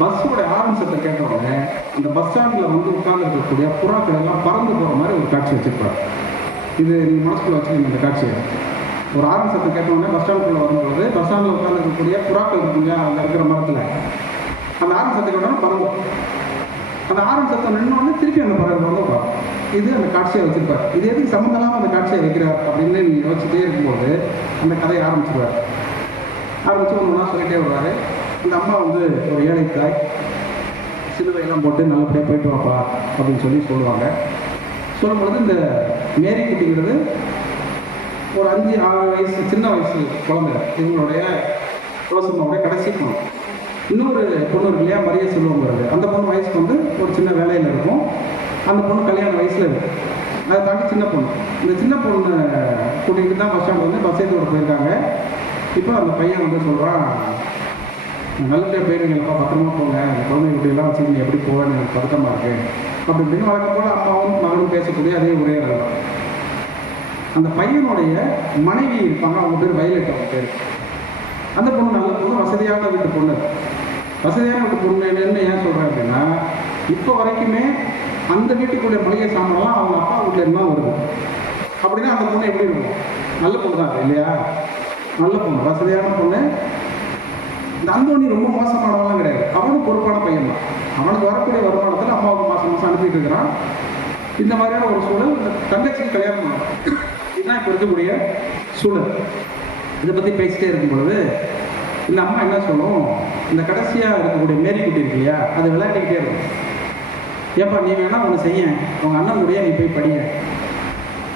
பஸ்ஸோட ஆரம்பத்தை கேட்டவுடனே அந்த பஸ் ஸ்டாண்டில் வந்து உட்கார்ந்துருக்கக்கூடிய புறாக்கள் எல்லாம் பறந்து போகிற மாதிரி ஒரு காட்சி வச்சுருப்பார். இது நீங்கள் மனசுக்குள்ள வச்சுக்கோங்க. இந்த காட்சியை ஒரு ஆரம்பத்தை கேட்டவுடனே பஸ் ஸ்டாண்டுக்குள்ளே வரும்பொழுது பஸ் ஸ்டாண்டில் உட்கார்ந்துருக்கக்கூடிய புறாக்கள் இருக்கு இல்லையா, அங்கே இருக்கிற மரத்தில் அந்த ஆரம்பத்தை கேட்டோன்னா பறந்தோம். அந்த ஆரம்பத்தை நின்னோடனே திருப்பி அந்த பறவை வந்து வரும். இது அந்த காட்சியை வச்சுருப்பார். இது எதுக்கு சம்மந்தமாக அந்த காட்சியை வைக்கிறார் அப்படின்னு நீங்கள் யோசிச்சுட்டே இருக்கும்போது அந்த கதையை ஆரம்பிச்சிருவார். ஆரம்பித்து ஒன்று ஒன்றா சொல்லிகிட்டே வருவார். இந்த அம்மா வந்து ஒரு ஏழை தாய், சிலுவையெல்லாம் போட்டு நல்லபடியாக போயிட்டு வாப்பா அப்படின்னு சொல்லுவாங்க. சொல்லும்பொழுது இந்த மேரிக்குட்டிங்கிறது ஒரு 5-6 வயசு சின்ன வயசு குழந்தை. இவங்களுடைய ரோசம்மாவுடைய கடைசி பொண்ணு. இன்னொரு பொண்ணு இருக்கு இல்லையா, மரிய செல்வங்கிறது. அந்த பொண்ணு வயசுக்கு வந்து ஒரு சின்ன வேலையில் இருக்கும். அந்த பொண்ணு கல்யாண வயசில் இருக்குது. அதை தாண்டி சின்ன பொண்ணு. இந்த சின்ன பொண்ணு கூட்டிகிட்டு தான் பஸ் ஸ்டாண்ட் வந்து பஸ் ஏற்றி போயிருக்காங்க. இப்போ அந்த பையன் வந்து சொல்கிறான், நல்லபடியாக போயிருங்கப்பா, பத்திரமா போங்க, அந்த குழந்தை குட்டியெல்லாம் வச்சு நீங்கள் எப்படி போவேன்னு எனக்கு பதட்டமாக இருக்குது அப்படின்னு வழக்கம் போல் அம்மாவும் மகனும் பேசக்கூடிய அதே ஒரே இடம். அந்த பையனுடைய மனைவி இருப்பாங்க, அவங்க பேர் வயலட். அவங்க பேர். அந்த பொண்ணு நல்ல பொண்ணு, வசதியான வீட்டு பொண்ணு. வசதியான வீட்டு பொண்ணு என்னன்னு ஏன் சொல்கிறேன் அப்படின்னா, இப்போ வரைக்குமே அந்த வீட்டுக்குடைய மளிகை சாமான்லாம் அவங்க அப்பா வீட்டில் இருந்தால் வருது. அப்படின்னா அந்த பொண்ணு எப்படி இருக்கும்? நல்ல பொண்ணு தான் இல்லையா? நல்ல பொண்ணு, வசதியான பொண்ணு. இந்த அந்தோணி ரொம்ப மோசமானவெல்லாம் கிடையாது. அவனும் பொறுப்பான பையன் தான். அவனுக்கு வரக்கூடிய வருமானத்தில் அம்மாவுக்கு மாதம் மாதம் அனுப்பிட்டு இருக்கிறான். இந்த மாதிரியான ஒரு சூழல். இந்த தங்கச்சிக்கு கல்யாணம் பண்ணும். இதுதான் இப்போ இருக்கக்கூடிய சூழல். இதை பற்றி பேசிட்டே இருக்கும் பொழுது இந்த அம்மா என்ன சொல்லும், இந்த கடைசியாக இருக்கக்கூடிய மேரிக்குட்டி இருக்கு இல்லையா, அதை விளையாட்டிக்கிட்டே இருக்கும். ஏப்பா நீ வேணா ஒன்று செய்ய, உங்கள் அண்ணன் கூடயே நீ போய் படிய,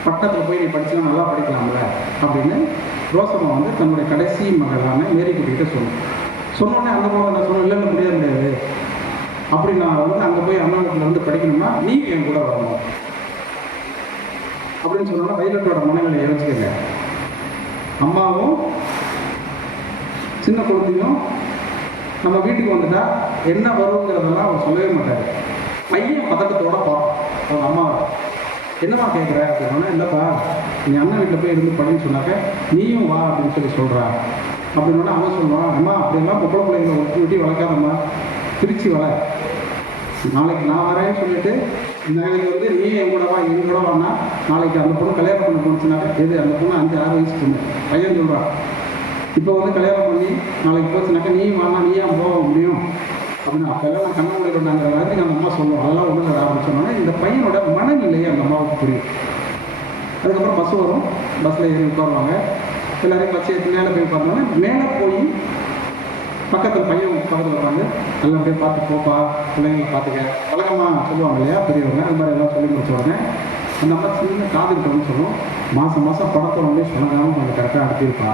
பட்டத்தில் போய் நீ படிச்சுனா நல்லா படிக்கலாம்ல அப்படின்னு ரோசம்மா வந்து தன்னுடைய கடைசி மகளான மேரிக்குட்டிகிட்ட சொன்னோடனே அந்த பொண்ணு என்ன சொன்னோம், இல்லைன்னு முடியாது, அப்படி நான் வந்து அங்கே போய் அண்ணா வீட்டில் வந்து படிக்கணும்னா நீ என் கூட வரணும் அப்படின்னு சொன்னோன்னா வயலட்டோட மனநிலையை யோசிக்கங்க. அம்மாவும் சின்ன குழந்தையும் நம்ம வீட்டுக்கு வந்துட்டா என்ன வருங்கிறதெல்லாம் அவர் சொல்லவே மாட்டார். பையன் பதட்டத்தோட பார்ப்போம். அவங்க அம்மா என்னம்மா கேட்குற அப்படின்னா, இல்லைப்பா நீ அண்ணன் வீட்டில் போய் இருந்து படின்னு சொன்னாக்க நீயும் வா அப்படின்னு சொல்கிறா அப்படின்னா அவன் சொல்லுவான், அம்மா அப்படிலாம் பொம்பளை பிள்ளைங்களை ஒட்டி வளர்க்காதம்மா, பிரித்து வள, நாளைக்கு நான் வரேன்னு சொல்லிட்டு நாளைக்கு வந்து நீ என் கூட வா, என் கூட வானா நாளைக்கு அந்த பொண்ணு கல்யாணம் பண்ண போச்சுனாக்க எது அந்த பொண்ணு 5-6 வயசு பொண்ணு பையன் சொல்கிறான். இப்போ வந்து கல்யாணம் பண்ணி நாளைக்கு போச்சுனாக்கா நீ வானா நீ ஏன் போக முடியும் அப்படின்னா அப்போல்லாம் நான் கண்ண முடியணுங்கிற மாதிரி நம்ம அம்மா சொல்லுவோம். அதெல்லாம் ஒன்றும் ஆரம்பிச்சோன்னா இந்த பையனோட மனநிலையை அந்த அம்மாவுக்கு புரியும். அதுக்கப்புறம் பஸ் வரும், பஸ்ஸில் ஏறி உட்காருவாங்க. எல்லோரையும் பஸ் ஏற்றி மேலே போய் பார்த்தோன்னா மேலே போய் பக்கத்தில் பையன் பக்கத்தில் வராங்க, நல்லபடியாக பார்த்து போப்பா, பிள்ளைங்களை பார்த்துக்க வழக்கமாக சொல்லுவாங்க இல்லையா பெரியவங்க. அது மாதிரி எல்லாம் சொல்லி முடிச்ச உடனே அந்த அம்மா சின்ன காதுகிட்டோன்னு சொல்லுவோம், மாதம் மாதம் பணத்தை வந்து சொன்னாலும் கொஞ்சம் கரெக்டாக அனுப்பியிருப்பா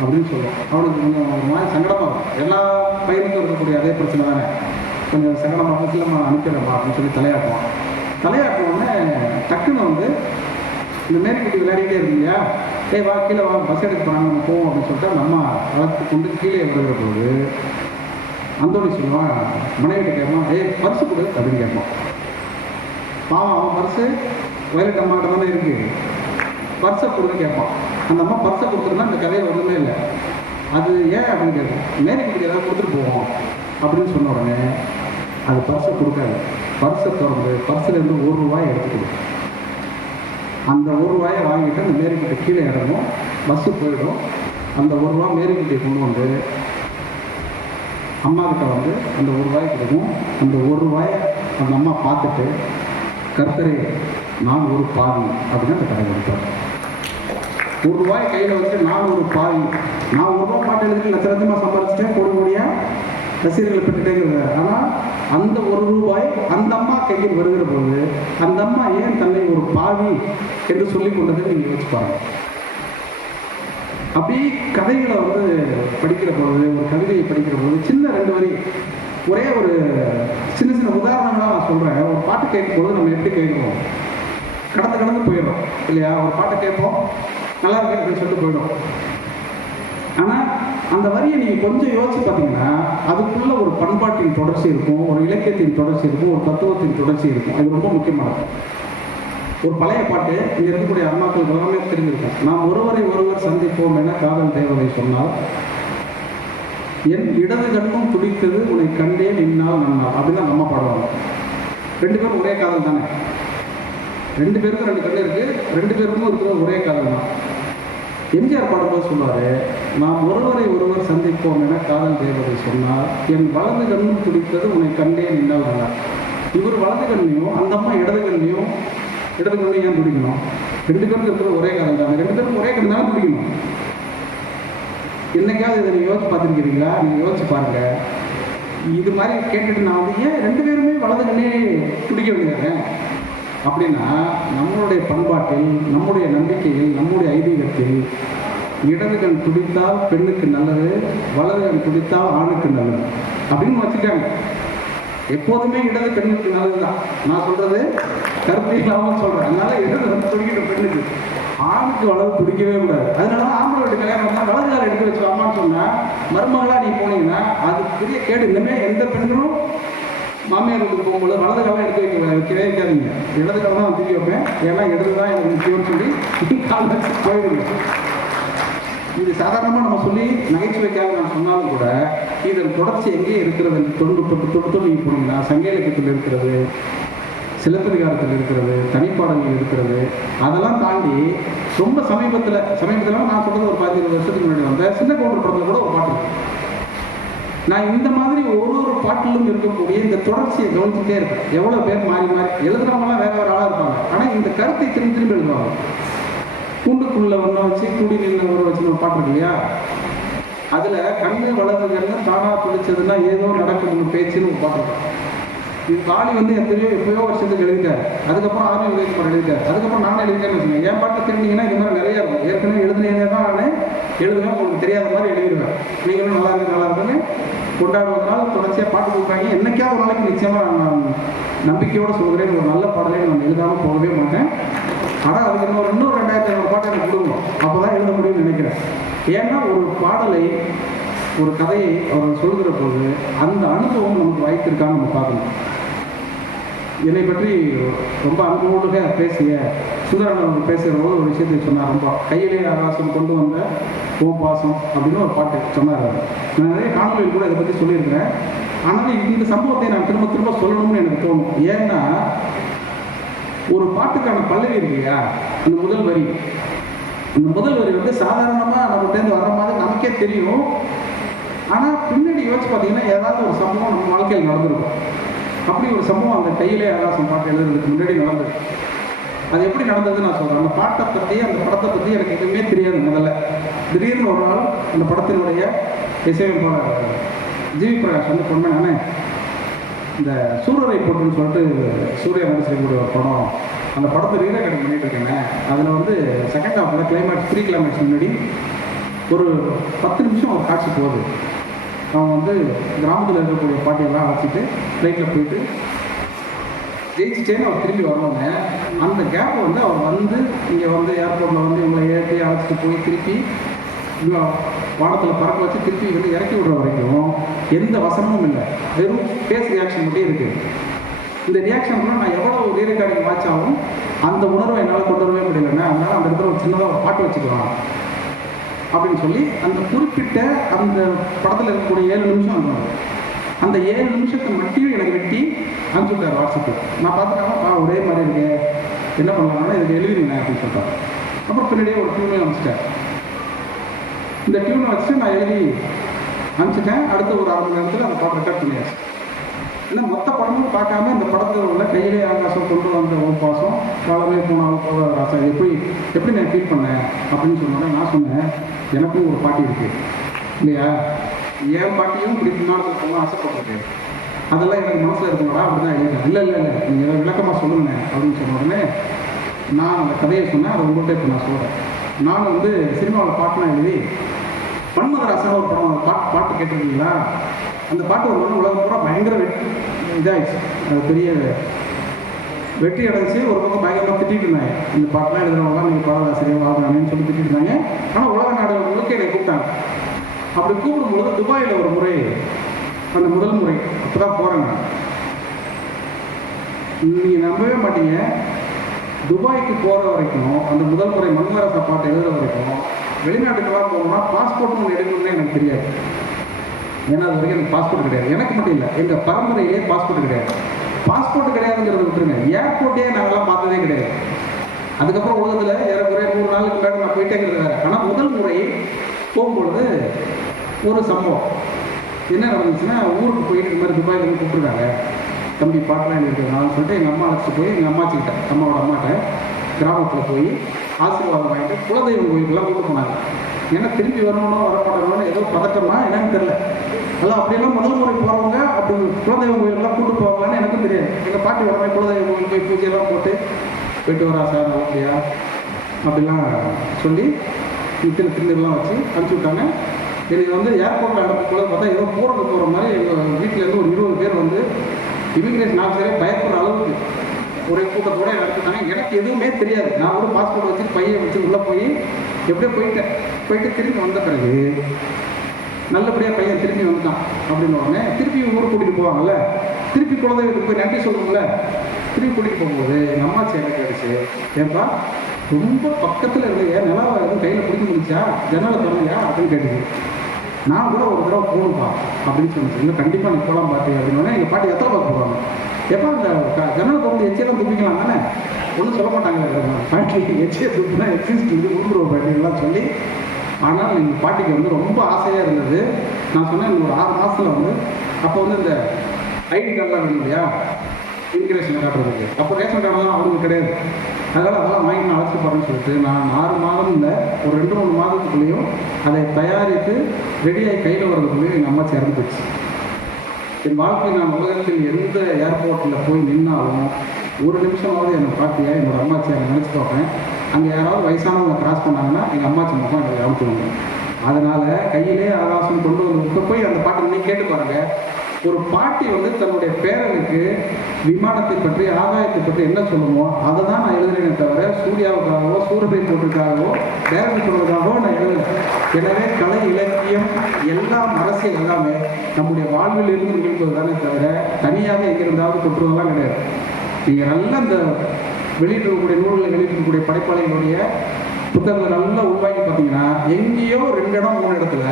அப்படின்னு சொல்லுவோம். அவனுக்கு கொஞ்சம் ஒரு மாதிரி சங்கடமாக இருக்கும். எல்லா பையனுக்கும் இருக்கக்கூடிய அதே பிரச்சனை தானே, கொஞ்சம் சங்கடமாக இல்லைம்மா அனுப்பிடுறப்பா அப்படின்னு சொல்லி தலையாட்டுவான். தலையாட்டினோடனே டக்குன்னு வந்து இந்த மேற்குட்டி விளையாடிட்டே இருந்தீங்க, வா கீழே வா பஸ் எடுக்க போகிறாங்க நம்ம போவோம் அப்படின்னு சொல்லிட்டு அந்த அம்மா வளர்த்து கொண்டு கீழே விழுகிற போது அந்தோணி சொல்லுவான், மனைவிட்ட கேட்பான், பர்ஸு கொடு அப்படின்னு கேட்பான். பாவம் அவன் பர்ஸு வயலட் அம்மாட்ட தானே இருக்குது, பர்ஸை கொடுன்னு கேட்பான். அந்த அம்மா பர்ஸை கொடுத்துருந்தா இந்த கதையில் ஒன்றுமே இல்லை. அது ஏன் அப்படின்னு கேட்போம். மேற்குட்டிக்கு ஏதாவது கொடுத்துட்டு போவோம் அப்படின்னு சொன்ன உடனே அது பர்ஸை கொடுக்காது. பர்ஸை திறந்து பர்ஸிலேருந்து ₹1 எடுத்துக்கணும். அந்த ₹1 வாங்கிட்டு அந்த மேரிக்கிட்ட கீழே இறங்கும், பஸ்ஸு போயிடும். அந்த ₹1 மேரிக்கிட்டே கொண்டு வந்து அம்மா கிட்ட வந்து அந்த ₹1 கொடுக்கும். அந்த ₹1 அந்த அம்மா பார்த்துட்டு, கர்த்தரே நான் ஒரு பாவி அப்படின்னு அந்த கதை கொடுத்தார். ₹1 கையில் வச்சு நான் ஒரு பாவி, நான் ₹1 பாட்டு எழுதி லட்ச லட்சமாக சம்பாதிச்சிட்டேன், கோடி கோடியாக ரசிகர்களை பெற்றுட்டேங்கிறது. ஆனால் அந்த ₹1 அந்த அம்மா கையில் வருகிற போது அந்த அம்மா ஏன் தன்னை ஒரு பாவி என்று சொல்லிக் கொண்டதை நீங்கள் யோசிச்சு பாருங்க. அப்படி கதைகளை வந்து படிக்கிற போது, ஒரு கவிதையை படிக்கிற போது சின்ன 2 வரி, ஒரே ஒரு சின்ன சின்ன உதாரணங்களாக நான் சொல்கிறேன். ஒரு பாட்டு கேட்கும்போது நம்ம எப்படி கேட்குறோம், கடந்து போயிடும் இல்லையா? ஒரு பாட்டை கேட்போம், நல்லா இருக்கு அப்படின்னு சொல்லிட்டு போயிடும். ஆனால் அந்த வரியை நீங்கள் கொஞ்சம் யோசிச்சு பார்த்தீங்கன்னா அதுக்குள்ள ஒரு பண்பாட்டின் தொடர்ச்சி இருக்கும், ஒரு இலக்கியத்தின் தொடர்ச்சி இருக்கும், ஒரு தத்துவத்தின் தொடர்ச்சி இருக்கும். அது ரொம்ப முக்கியமானது. ஒரு பழைய பாட்டு இங்கே இருக்கக்கூடிய அம்மாக்கள் உலகமே தெரிஞ்சிருக்கும். நாம் ஒருவரை ஒருவர் சந்திப்போம் என காதல் தேவதை சொன்னால், என் இடது கண்ணும் துடித்தது உன்னை கண்டே நின்னால் நன்னால் அப்படின்னு தான் அம்மா பாடுவாங்க. 2 பேரும் ஒரே காதல் தானே, 2 பேருக்கும் 2 கண்ணு இருக்குது, 2 பேருக்கும் இருக்கிற ஒரே காதல் தான். எம்ஜிஆர் பாடும்போது சொல்லுவார், நாம் ஒருவரை ஒருவர் சந்திப்போம் என காதல் தேவதை சொன்னால், என் வலது கண்ணும் துடித்தது உன்னை கண்டே நின்னால் நன்னால். இவர் வலது கண்ணையும் அந்த அம்மா இடது கண்ணையும் ஏன் துடிக்கணும்? 2 பேருக்கு இருக்கிற ஒரே காதல் தானே, 2 பேருக்கும் ஒரே கண் தானே துடிக்கணும். என்னைக்காவது இதை நீங்கள் யோசிச்சு பார்த்துருக்கிறீங்களா? நீங்கள் யோசிச்சு பாருங்க. இது மாதிரி கேட்டுட்டு நான் வந்து ஏன் 2 பேருமே வலது கண்ணே துடிக்க வேண்டியதானே அப்படின்னா, நம்மளுடைய பண்பாட்டில், நம்முடைய நம்பிக்கையில், நம்முடைய ஐதீகத்தில் இடது கண் துடித்தால் பெண்ணுக்கு நல்லது, வலது கண் துடித்தால் ஆணுக்கு நல்லது அப்படின்னு வச்சுட்டாங்க. எப்போதுமே இடது பெண்ணுக்கு நல்லது தான். நான் சொல்றது கருத்து இல்லாமல் சொல்றேன். அதனால இடது கண் துடிக்கிற பெண்ணுக்கு, ஆணுக்கு வலது துடிக்கவே கூடாது. அதனால ஆம்பளை வீட்டு கல்யாணம் பண்ணால் வலது காலம் எடுத்து வச்சு அம்மான்னு சொன்னா, மருமகளா நீ போனீங்கன்னா அது பெரிய கேடு. இனிமே எந்த பெண்களும் மாமியார் வீட்டுக்கு போகும்போது வலது காலம் எடுத்து வைக்கவே வைக்காதீங்க. இடது காலம் தான் தூக்கி வைப்பேன், ஏன்னா இடது தான் எனக்கு முக்கியம்னு சொல்லி கால் வச்சு போயிடுங்க. இது சாதாரணமாக நம்ம சொல்லி நகைச்சுவைக்காக நான் சொன்னாலும் கூட இதன் தொடர்ச்சி எங்கேயே இருக்கிறது. தொண்டு நீங்கள் போனீங்கன்னா சங்க இலக்கியத்தில் இருக்கிறது, சிலப்பதிகாரத்தில் இருக்கிறது, தனிப்பாடல்கள் இருக்கிறது. அதெல்லாம் தாண்டி ரொம்ப சமீபத்தில் நான் சொல்கிறது ஒரு 15 வருஷத்துக்கு முன்னாடி வந்த சின்ன கவுண்டர் படத்தில் கூட ஒரு பாட்டு இருக்கு. நான் இந்த மாதிரி ஒரு பாட்டிலும் இருக்கக்கூடிய இந்த தொடர்ச்சியை கவனிச்சுட்டே இருக்கேன். எவ்வளோ பேர் மாறி எழுதுறவங்களாம் வேற ஆளாக இருப்பாங்க, ஆனால் இந்த கருத்தை திரும்பி எழுதுவாங்க. கூண்டுக்குள்ள ஒன்றை வச்சு கூடி நின்று ஒரு வச்சு ஒரு பாட்டு இருக்கு இல்லையா? அதில் கண்ணு வளர்ந்துகள்னு தானா துடிச்சதுன்னா ஏதோ நடக்கும் பேச்சுன்னு ஒரு பாட்டு இருக்கு. இது காளி வந்து எப்பயோ வருஷத்துக்கு எழுதிட்டார். அதுக்கப்புறம் ஆர்மி விவேகுமார் எழுதிட்டார். அதுக்கப்புறம் நானும் எழுதிட்டேன்னு வச்சுக்கோங்க. என் பாட்டை திரும்பிங்கன்னா இது மாதிரி நிறையா இருக்கும். ஏற்கனவே எழுதுனே தான் நான் எழுதுவேன், உங்களுக்கு தெரியாத மாதிரி எழுதிடுவேன். நீங்களும் நல்லா இருக்குன்னு கொண்டாடுவதனால் தொடர்ச்சியாக பாட்டு கொடுக்குறாங்க. என்னைக்காவது ஒரு நாளைக்கு நிச்சயமாக நான் நம்பிக்கையோடு சொல்கிறேன், ஒரு நல்ல பாடலை நான் எழுதாமல் போகவே மாட்டேன். ஆனால் அதுக்கு இன்னொரு 2500 பாட்டை எனக்கு கொடுக்கணும், அப்போ தான் எழுத முடியும்னு நினைக்கிறேன். ஏன்னா ஒரு பாடலை, ஒரு கதையை அவர் சொல்கிற போது அந்த அனுபவம் நமக்கு வாய்த்திருக்கான்னு நம்ம பார்க்கணும். என்னை பற்றி ரொம்ப அனுபவோடு பேசிய சுந்தரன் அவர்கள் பேசுகிற போது ஒரு விஷயத்தை சொன்னார். ரொம்ப கையிலே ஆகாசம் கொண்டு வந்த ஓம் பாசம் அப்படின்னு ஒரு பாட்டு சொன்னார். நான் நிறைய காணொலியில் கூட இதை பற்றி சொல்லியிருக்கிறேன். ஆனால் இந்த சம்பவத்தை நான் திரும்ப சொல்லணும்னு எனக்கு தோணும். ஏன்னா ஒரு பாட்டுக்கான பல்லவி இருக்கு இல்லையா, அந்த முதல் வரி வந்து சாதாரணமாக நம்மகிட்டேருந்து வர மாதிரி நமக்கே தெரியும். ஆனால் பின்னாடி யோசிச்சு பார்த்தீங்கன்னா ஏதாவது ஒரு சம்பவம் நம்ம வாழ்க்கையில் நடந்திருக்கும். அப்படி ஒரு சம்பவம் அந்த கையிலே ஆகாசம் பாட்டு எழுதுறதுக்கு முன்னாடி நடந்தது. அது எப்படி நடந்ததுன்னு நான் சொல்கிறேன். அந்த பாட்டை பற்றி, அந்த படத்தை பற்றி எனக்கு எதுவுமே தெரியாது. முதல்ல திடீர்னு ஒரு நாள் அந்த படத்தினுடைய இசையமைப்பாளர் ஜிவி பிரகாஷ் வந்து சொன்னானே, இந்த சூரரை போட்டுன்னு சொல்லிட்டு சூர்யா நடிச்சிருக்கக்கூடிய ஒரு படம், அந்த படத்தை ரீரெக்கார்டிங் பண்ணிட்டு இருக்கேங்க. அதில் வந்து செகண்ட் ஹாஃபில் கிளைமேக்ஸ் 3 கிளைமேக்ஸ் முன்னாடி ஒரு 10 நிமிஷம் ஒரு காட்சி போகுது. அவன் வந்து கிராமத்தில் இருக்கக்கூடிய பாட்டியெல்லாம் அழைச்சிட்டு ஃப்ளைட்டில் போயிட்டு ஜெயிச்சிட்டேன்னு அவர் திரும்பி வரணுங்க. அந்த கேப்பை வந்து அவர் வந்து இங்கே வந்து ஏர்போர்ட்டில் வந்து இவங்களை ஏற்றி அழைச்சிட்டு போய் திருப்பி இவ்வளோ வானத்தில் பறக்க வச்சு திருப்பி வந்து இறக்கி விடுற வரைக்கும் எந்த வசனமும் இல்லை, வெறும் ஃபேஸ் ரியாக்ஷன் மட்டும் இருக்குது. இந்த ரியாக்ஷன்லாம் நான் எவ்வளோ ரீரெக்கார்டிங் வாட்சாலும் அந்த உணர்வை என்னால் கொண்டு வரவே முடியலன்னா, அதனால் அந்த இடத்துல ஒரு சின்னதாக ஒரு பாட்டு வச்சுக்கலாம் அப்படின்னு சொல்லி அந்த குறிப்பிட்ட அந்த படத்தில் இருக்கக்கூடிய 7 நிமிஷம் இருந்தாங்க. அந்த 7 நிமிஷத்தை மட்டும் எனக்கு வெட்டி அனுப்பிச்சுட்டார் வாட்ஸ்அப்பில். நான் பார்த்துட்டாங்க ஒரே மாதிரி இருக்கு, என்ன பண்ணலாம்னா இதுக்கு எழுதிருங்க அப்படின்னு சொல்லிட்டாங்க. அப்புறம் பின்னாடியே ஒரு டியூனே அனுப்பிச்சிட்டேன். இந்த டியூனை வச்சுட்டு நான் எழுதி அனுப்பிச்சிட்டேன். அடுத்த ஒரு 6 மணி நேரத்தில் அந்த பாட்டு ரெக்கார்ட் பண்ணியாச்சு. ஏன்னா மொத்த படமும் பார்க்காம இந்த படத்தில் உள்ள கையிலே ஆகாசம் கொண்டு வந்த ஒரு பாசம் காலமே போனாலும் போக ராசம் எப்படி நான் ஃபீல் பண்ணேன் அப்படின்னு சொன்னோன்னே நான் சொன்னேன், எனக்கும் ஒரு பாட்டி இருக்குது இல்லையா, என் பாட்டியும் இப்படி பின்னாடி போகலாம் ஆசைப்பட்டிருக்கேன், அதெல்லாம் எனக்கு மனசில் இருக்குமாடா அப்படி தான் எழுதினேன். இல்லை இல்லை இல்லை நீங்கள் எதாவது விளக்கமாக சொல்லுங்க அப்படின்னு சொன்ன உடனே நான் அந்த கதையை சொன்னேன். அதை உங்கள்கிட்ட இப்போ நான் சொல்கிறேன். நான் வந்து சினிமாவில் பாட்டுலாம் எழுதி மன்மதராசன் ஒரு படம் பாட்டு கேட்டிருக்கீங்களா? அந்த பாட்டு ஒரு ஒன்று உலகம் பூரா பயங்கர இதாகிடுச்சு, அது பெரிய வெற்றி அடைஞ்சி. ஒரு பக்கம் பயங்கரமாக திட்டிகிட்டு இருந்தாங்க, இந்த பாட்டெலாம் எழுதுறவங்களாம் நீங்கள் பாடலாசிரியர் வாழ்றாங்கன்னு சொல்லி திட்டிட்டு இருந்தாங்க. ஆனால் உலக நாடுகளுக்கு என்னை கூப்பிட்டாங்க. அப்படி கூப்பிடும்போது துபாயில் ஒரு முறை, அந்த முதல் முறை அப்போ தான் போகிறேன் நான். நீங்கள் நம்பவே மாட்டீங்க, துபாய்க்கு போகிற வரைக்கும் அந்த முதல் முறை மன்மதராசா பாட்டு எழுதுகிற வரைக்கும் வெளிநாட்டுக்கெல்லாம் போகணும்னா பாஸ்போர்ட்னு ஒன்று எடுக்கணும்னே எனக்கு தெரியாது. ஏன்னா அது வரைக்கும் எனக்கு பாஸ்போர்ட் கிடையாது. எனக்கு மட்டும் இல்லை, எங்கள் பரம்பரையிலே பாஸ்போர்ட் கிடையாது. பாஸ்போர்ட் கிடையாதுங்கிறத விட்டுருங்க, ஏர்போர்ட்டே நாங்கள்லாம் பார்த்ததே கிடையாது. அதுக்கப்புறம் உலகத்தில் ஏறக்குறைய 100 நாளுக்கு முன்னாடி நான் போயிட்டேங்கிறது வேறு. ஆனால் முதல் முறை போகும்பொழுது ஒரு சம்பவம் என்ன நடந்துச்சுன்னா, ஊருக்கு போயிட்டு இந்த மாதிரி துபாயிலேருந்து கூப்பிட்டுருக்காங்க, தம்பி பாட்டெலாம் எழுதிருக்காங்கன்னு சொல்லிட்டு எங்கள் அம்மா அழைச்சிட்டு போய் எங்கள் அம்மாச்சிக்கிட்ட, அம்மாவோட அம்மாட்ட கிராமத்தில் போய் ஆசீர்வாதம் வாங்கிட்டு குலதெய்வம் கோயிலுக்கெல்லாம் கூப்பிட்டு போனாங்க. ஏன்னா திரும்பி வரணும்னா வரமாட்டேன்னு ஏதோ பதட்டமா என்னன்னு தெரியல. அதெல்லாம் அப்படியெல்லாம் முதல் முறை போகிறவங்க அப்படி குலதெய்வம் கோயிலுக்கெல்லாம் கூப்பிட்டு போவாங்கன்னு எனக்கும் தெரியாது. எங்கள் பாட்டி உடனே குலதெய்வம் கோயில் போய் பூஜையெல்லாம் போயிட்டு வரா சார் அப்படியா அப்படிலாம் சொல்லி திருநெல்லாம் வச்சு அனுப்பிச்சி விட்டாங்க. எனக்கு வந்து ஏர்போர்ட்டில் அனுப்பும்போது பார்த்தா ஏதோ போகிறது போகிற மாதிரி எங்கள் வீட்டிலேருந்து ஒரு 20 பேர் வந்து இமிக்ரேஷன் ஆஃபீஸரே பயப்படுற அளவுக்கு ஒரே கூட்டத்தோடு நடத்திட்டாங்க. எனக்கு எதுவுமே தெரியாது. நான் கூட பாஸ்போர்ட் வச்சு பையை வச்சு உள்ளே போய் எப்படியோ போயிட்டு திரும்பி வந்த பிறகு நல்லபடியாக பையன் திரும்பி வந்துட்டான் அப்படின்னு உடனே திருப்பி ஊருக்கு கூட்டிகிட்டு போவாங்கல்ல, திருப்பி குலதெய்வத்துக்கு போய் நன்றி சொல்லுவோம்ல, திருப்பி கூட்டிகிட்டு போகும்போது எங்கள் அம்மாச்சி எனக்கு ஆயிடுச்சு, ஏன்பா ரொம்ப பக்கத்தில் இருந்து ஏன் நிலவை எதுவும் கையில் பிடிக்க முடிச்சா, ஜன்னலை திறமையா அப்படின்னு கேட்டுது. நான் கூட ஒரு தடவை போகணும்ப்பா அப்படின்னு சொன்னேன். இன்னும் கண்டிப்பாக நீ போகலாம் பாட்டி அப்படின்னு. எங்கள் பாட்டி எத்தனை பார்க்க போவாங்க, எப்போ அந்த ஜன்னலை திறந்து எச்சியெல்லாம் துப்பிக்கலாம் தானே, ஒன்றும் சொல்ல மாட்டாங்க பாட்டி, எச்சியை துப்புனா எக்ஸிஸ்ட் இது கொடுக்குறோம் பாட்டிலாம் சொல்லி. ஆனால் எங்கள் பாட்டிக்கு வந்து ரொம்ப ஆசையாக இருந்தது. நான் சொன்னேன் இன்னும் ஒரு 6 மாதத்தில் வந்து அப்போ வந்து இந்த ஐடி கார்டெலாம் வேணும் இல்லையா இமிக்ரேஷன் காட்டுறதுக்கு, அப்போ ரேஷன் கார்டெலாம் அவங்களுக்கு கிடையாது. அதனால் அதெல்லாம் வாங்கி நான் அழைச்சி போகிறேன்னு சொல்லிட்டு நான் 6 மாதம் இல்லை ஒரு 2-3 மாதத்துக்குள்ளேயும் அதை தயாரித்து ரெடியாகி கையில் வர்றதுக்குள்ளேயும் எங்கள் அம்மாச்சி இறந்து போச்சு. என் வாழ்க்கையில் நான் உலகத்தில் எந்த ஏர்போர்ட்டில் போய் நின்னாலும் ஒரு நிமிஷமாவது என்னை பார்த்தியா என்னோடய அம்மாச்சியை நினச்சி பார்ப்பேன். அங்கே யாராவது வயசானவங்க கிராஸ் பண்ணாங்கன்னா எங்கள் அம்மாச்சி முகம் எனக்கு அனுப்பிடுவாங்க. அதனால் கையிலே ஆகாசம் கொண்டு வந்து போய் அந்த பாட்டை இன்னைக்கு கேட்டு பாருங்கள். ஒரு பாட்டி வந்து தன்னுடைய பேரனுக்கு விமானத்தை பற்றி ஆகாயத்தை பற்றி என்ன சொல்லுமோ அதை தான் நான் எழுதுறேனே தவிர சூர்யாவுக்காகவோ சூரபை போட்டுக்காகவோ டேரக்டர் சொல்வதற்காகவோ நான் எழுதுறேன். எனவே கலை இலக்கியம் எல்லாம் அரசியல் எல்லாமே நம்முடைய வாழ்வில் இருந்து நிகழ்வது தானே தவிர தனியாக எங்கிருந்தாவது கொட்டுவதெல்லாம் கிடையாது. நீங்கள் நல்ல இந்த வெளியிட்டிருக்கக்கூடிய நூல்களை வெளியிட்டிருக்கக்கூடிய படைப்பாளிகளுடைய புத்தகங்களை நல்லா உருவாக்கி பார்த்தீங்கன்னா எங்கேயோ 2 இடம் 3 இடத்துல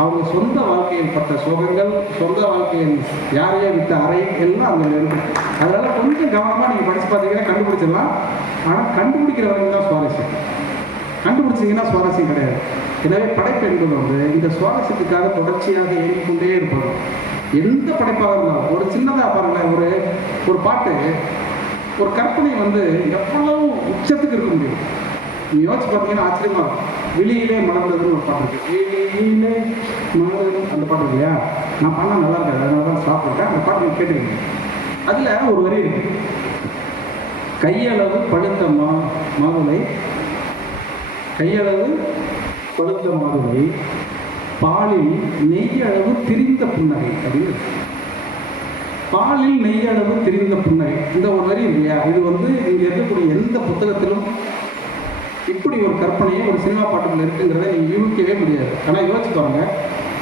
அவங்க சொந்த வாழ்க்கையில் பட்ட சோகங்கள், சொந்த வாழ்க்கையில் யாரையோ விட்ட அறை எல்லாம் அங்கே இருக்கு. அதனால் கொஞ்சம் கவனமாக நீங்கள் படித்து பார்த்தீங்கன்னா கண்டுபிடிச்சிடலாம். ஆனால் கண்டுபிடிக்கிற வரைக்கும் தான் சுவாரஸ்யம், கண்டுபிடிச்சிங்கன்னா சுவாரஸ்யம் கிடையாது. எனவே படைப்பு என்பது வந்து இந்த சுவாரஸ்யத்துக்காக தொடர்ச்சியாக இயங்கிக்கொண்டே இருப்பது. எந்த படைப்பாக இருந்தாலும் ஒரு சின்னதாக பாருங்களேன், ஒரு பாட்டு ஒரு கற்பனை வந்து எவ்வளவு உச்சத்துக்கு இருக்க முடியும். நீ யோசிச்சு பார்த்தீங்கன்னா ஆச்சரியமா இருக்கும். வெளியிலே மலர்ந்ததுன்னு ஒரு பாட்டு இருக்கு, வெளியிலே மலர்ந்தது அந்த பாட்டு இருக்கு இல்லையா, நான் பண்ணால் நல்லா இருக்காது, அதனால தான் சாப்பிட்றேன். அந்த பாட்டு நீங்கள் கேட்டுக்கீங்க. அதில் ஒரு வரி இருக்கு, கையளவு பழுத்த மாதுளை, கையளவு பழுத்த மாதுளை, பாலில் நெய்யளவு திரிந்த புன்னகை அப்படின்னு. பாலில் நெய்யளவு திரிந்த புன்னகை, இந்த ஒரு வரி இல்லையா, இது வந்து இங்கே இருக்கக்கூடிய எந்த புத்தகத்திலும் இப்படி ஒரு கற்பனையை ஒரு சினிமா பாட்டுக்குள்ள இருக்குங்கிறத நீங்கள் யூகிக்கவே முடியாது. ஆனால் யோசிச்சு பாருங்க,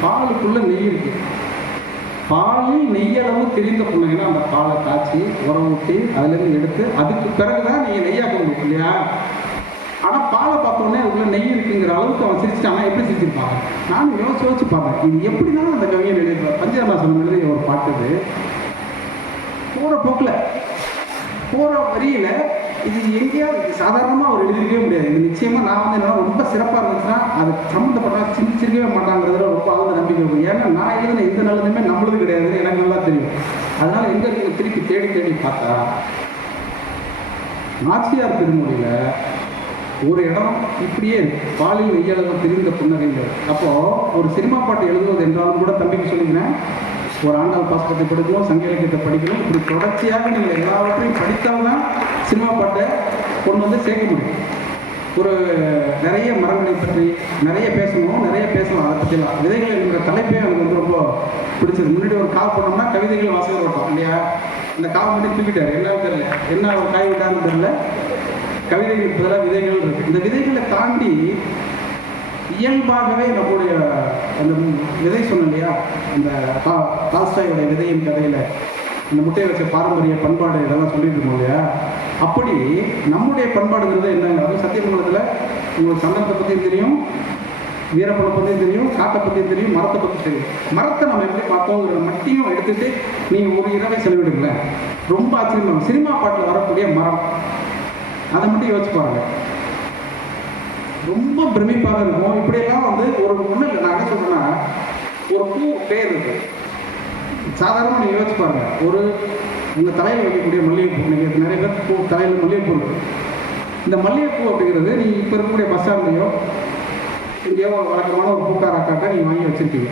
பாலுக்குள்ள நெய் இருக்கு, பாலில் நெய்யளவு திரிந்த புன்னகைன்னா அந்த பாலை காய்ச்சி உர ஊட்டி அதுலேருந்து எடுத்து அதுக்கு பிறகுதான் நீங்கள் நெய்யாக்க முடியும் இல்லையா. ஆனால் பாலை பார்த்தோன்னே அதுக்குள்ள நெய் இருக்குங்கிற அளவுக்கு அவன் சிரிச்சிட்டானா எப்படி சிரிச்சிருப்பாங்க. நானும் யோசிச்சு பார்த்தேன், இது எப்படினாலும் அந்த கவிஞர் எழுதியிருப்பார். பஞ்சரமாசனம் எழுதிய ஒரு பாட்டுது, போகிற போக்கில் போகிற வரியில் இது எங்கேயாவது சாதாரணமாக அவர் எழுதிருக்கவே முடியாது. இது நிச்சயமாக நான் வந்து என்னன்னா ரொம்ப சிறப்பாக இருந்துச்சுன்னா அது சம்மந்தப்பட்டா சிந்திச்சிருக்கவே மாட்டாங்கிறதுல ரொம்ப ஆழ்ந்த நம்பிக்கை இருக்கும். ஏன்னா நான் எழுதின எந்த நல்லதுமே நம்மளுது கிடையாதுன்னு எனக்கு நல்லா தெரியும். அதனால எங்கே இருக்கு திருப்பி தேடி தேடி பார்த்தா நாச்சியார் திருமொழியில் ஒரு இடம் இப்படியே இருக்கு, பாலில் நெய்யளவு திரிந்த புன்னகைங்கிறது. அப்போது ஒரு சினிமா பாட்டு எழுதுவது என்றாலும் கூட தம்பிக்கு சொல்லிக்கிறேன், ஒரு ஆண்டாள் பாஸ்கத்தை படிக்கணும், சங்க இலக்கியத்தை படிக்கணும், இப்படி தொடர்ச்சியாக நீங்கள் எல்லாவற்றையும் படித்தால்தான் சினிமா பாட்டை கொண்டு வந்து சேர்க்க முடியும். ஒரு நிறைய மரங்களை பற்றி நிறைய பேசணும், நிறைய பேசலாம். அதை பற்றிலாம் விதைகள் என்கிற தலைப்பே எனக்கு வந்து ரொம்ப பிடிச்சது. முன்னாடி ஒரு காவ் பண்ணோம்னா கவிதைகள் வாசகம் விட்டோம் இல்லையா, இந்த காவ் மட்டும் தூக்கிட்டார், என்னன்னு தெரியல, என்ன ஒரு காய் விட்டான்னு தெரியல, கவிதைகளுக்கு பதிலாக விதைகள் இருக்கு. இந்த விதைகளை தாண்டி இயல்பாகவே நம்முடைய அந்த விதை சொன்னோம் இல்லையா, அந்த டால்ஸ்டாயோட விதையின் கதையில் அந்த முட்டையை வச்ச பாரம்பரிய பண்பாடு இதெல்லாம் சொல்லிட்டு இருக்கோம் இல்லையா, அப்படி நம்முடைய பண்பாடுங்கிறது என்னங்க, அதுவும் சத்தியமங்கலத்தில் உங்களுக்கு சந்தனத்தை பற்றியும் தெரியும், வீரப்பனை பற்றியும் தெரியும், காட்டை பற்றியும் தெரியும், மரத்தை பற்றி தெரியும். மரத்தை நம்ம எப்படி பார்த்தோங்கிற மட்டியும் எடுத்துகிட்டு நீங்கள் ஒரு இரவை செலவிடுங்கள, ரொம்ப ஆச்சரியமாக சினிமா பாட்டில் வரக்கூடிய மரம் அதை மட்டும் யோசிச்சு பாருங்க, ரொம்ப பிரமிப்பாக இருக்கும். இப்படியெல்லாம் வந்து ஒரு ஒன்றும் இல்லை, நான் என்ன சொல்கிறேன்னா ஒரு பூ பேர் இருக்கு, சாதாரணமாக நீங்கள் யோசிச்சு பாருங்க, ஒரு உங்கள் தலையில் வைக்கக்கூடிய மல்லிகைப்பூ, நீங்கள் நிறைய பேர் பூ தலையில் மல்லிகைப்பூ இருக்குது. இந்த மல்லிகைப்பூ அப்படிங்கிறது நீங்கள் இப்போ இருக்கக்கூடிய பஸ் ஸ்டாண்ட்லையோ இங்கேயோ வழக்கமான ஒரு பூக்காராக்காட்ட நீங்கள் வாங்கி வச்சுருக்கீங்க.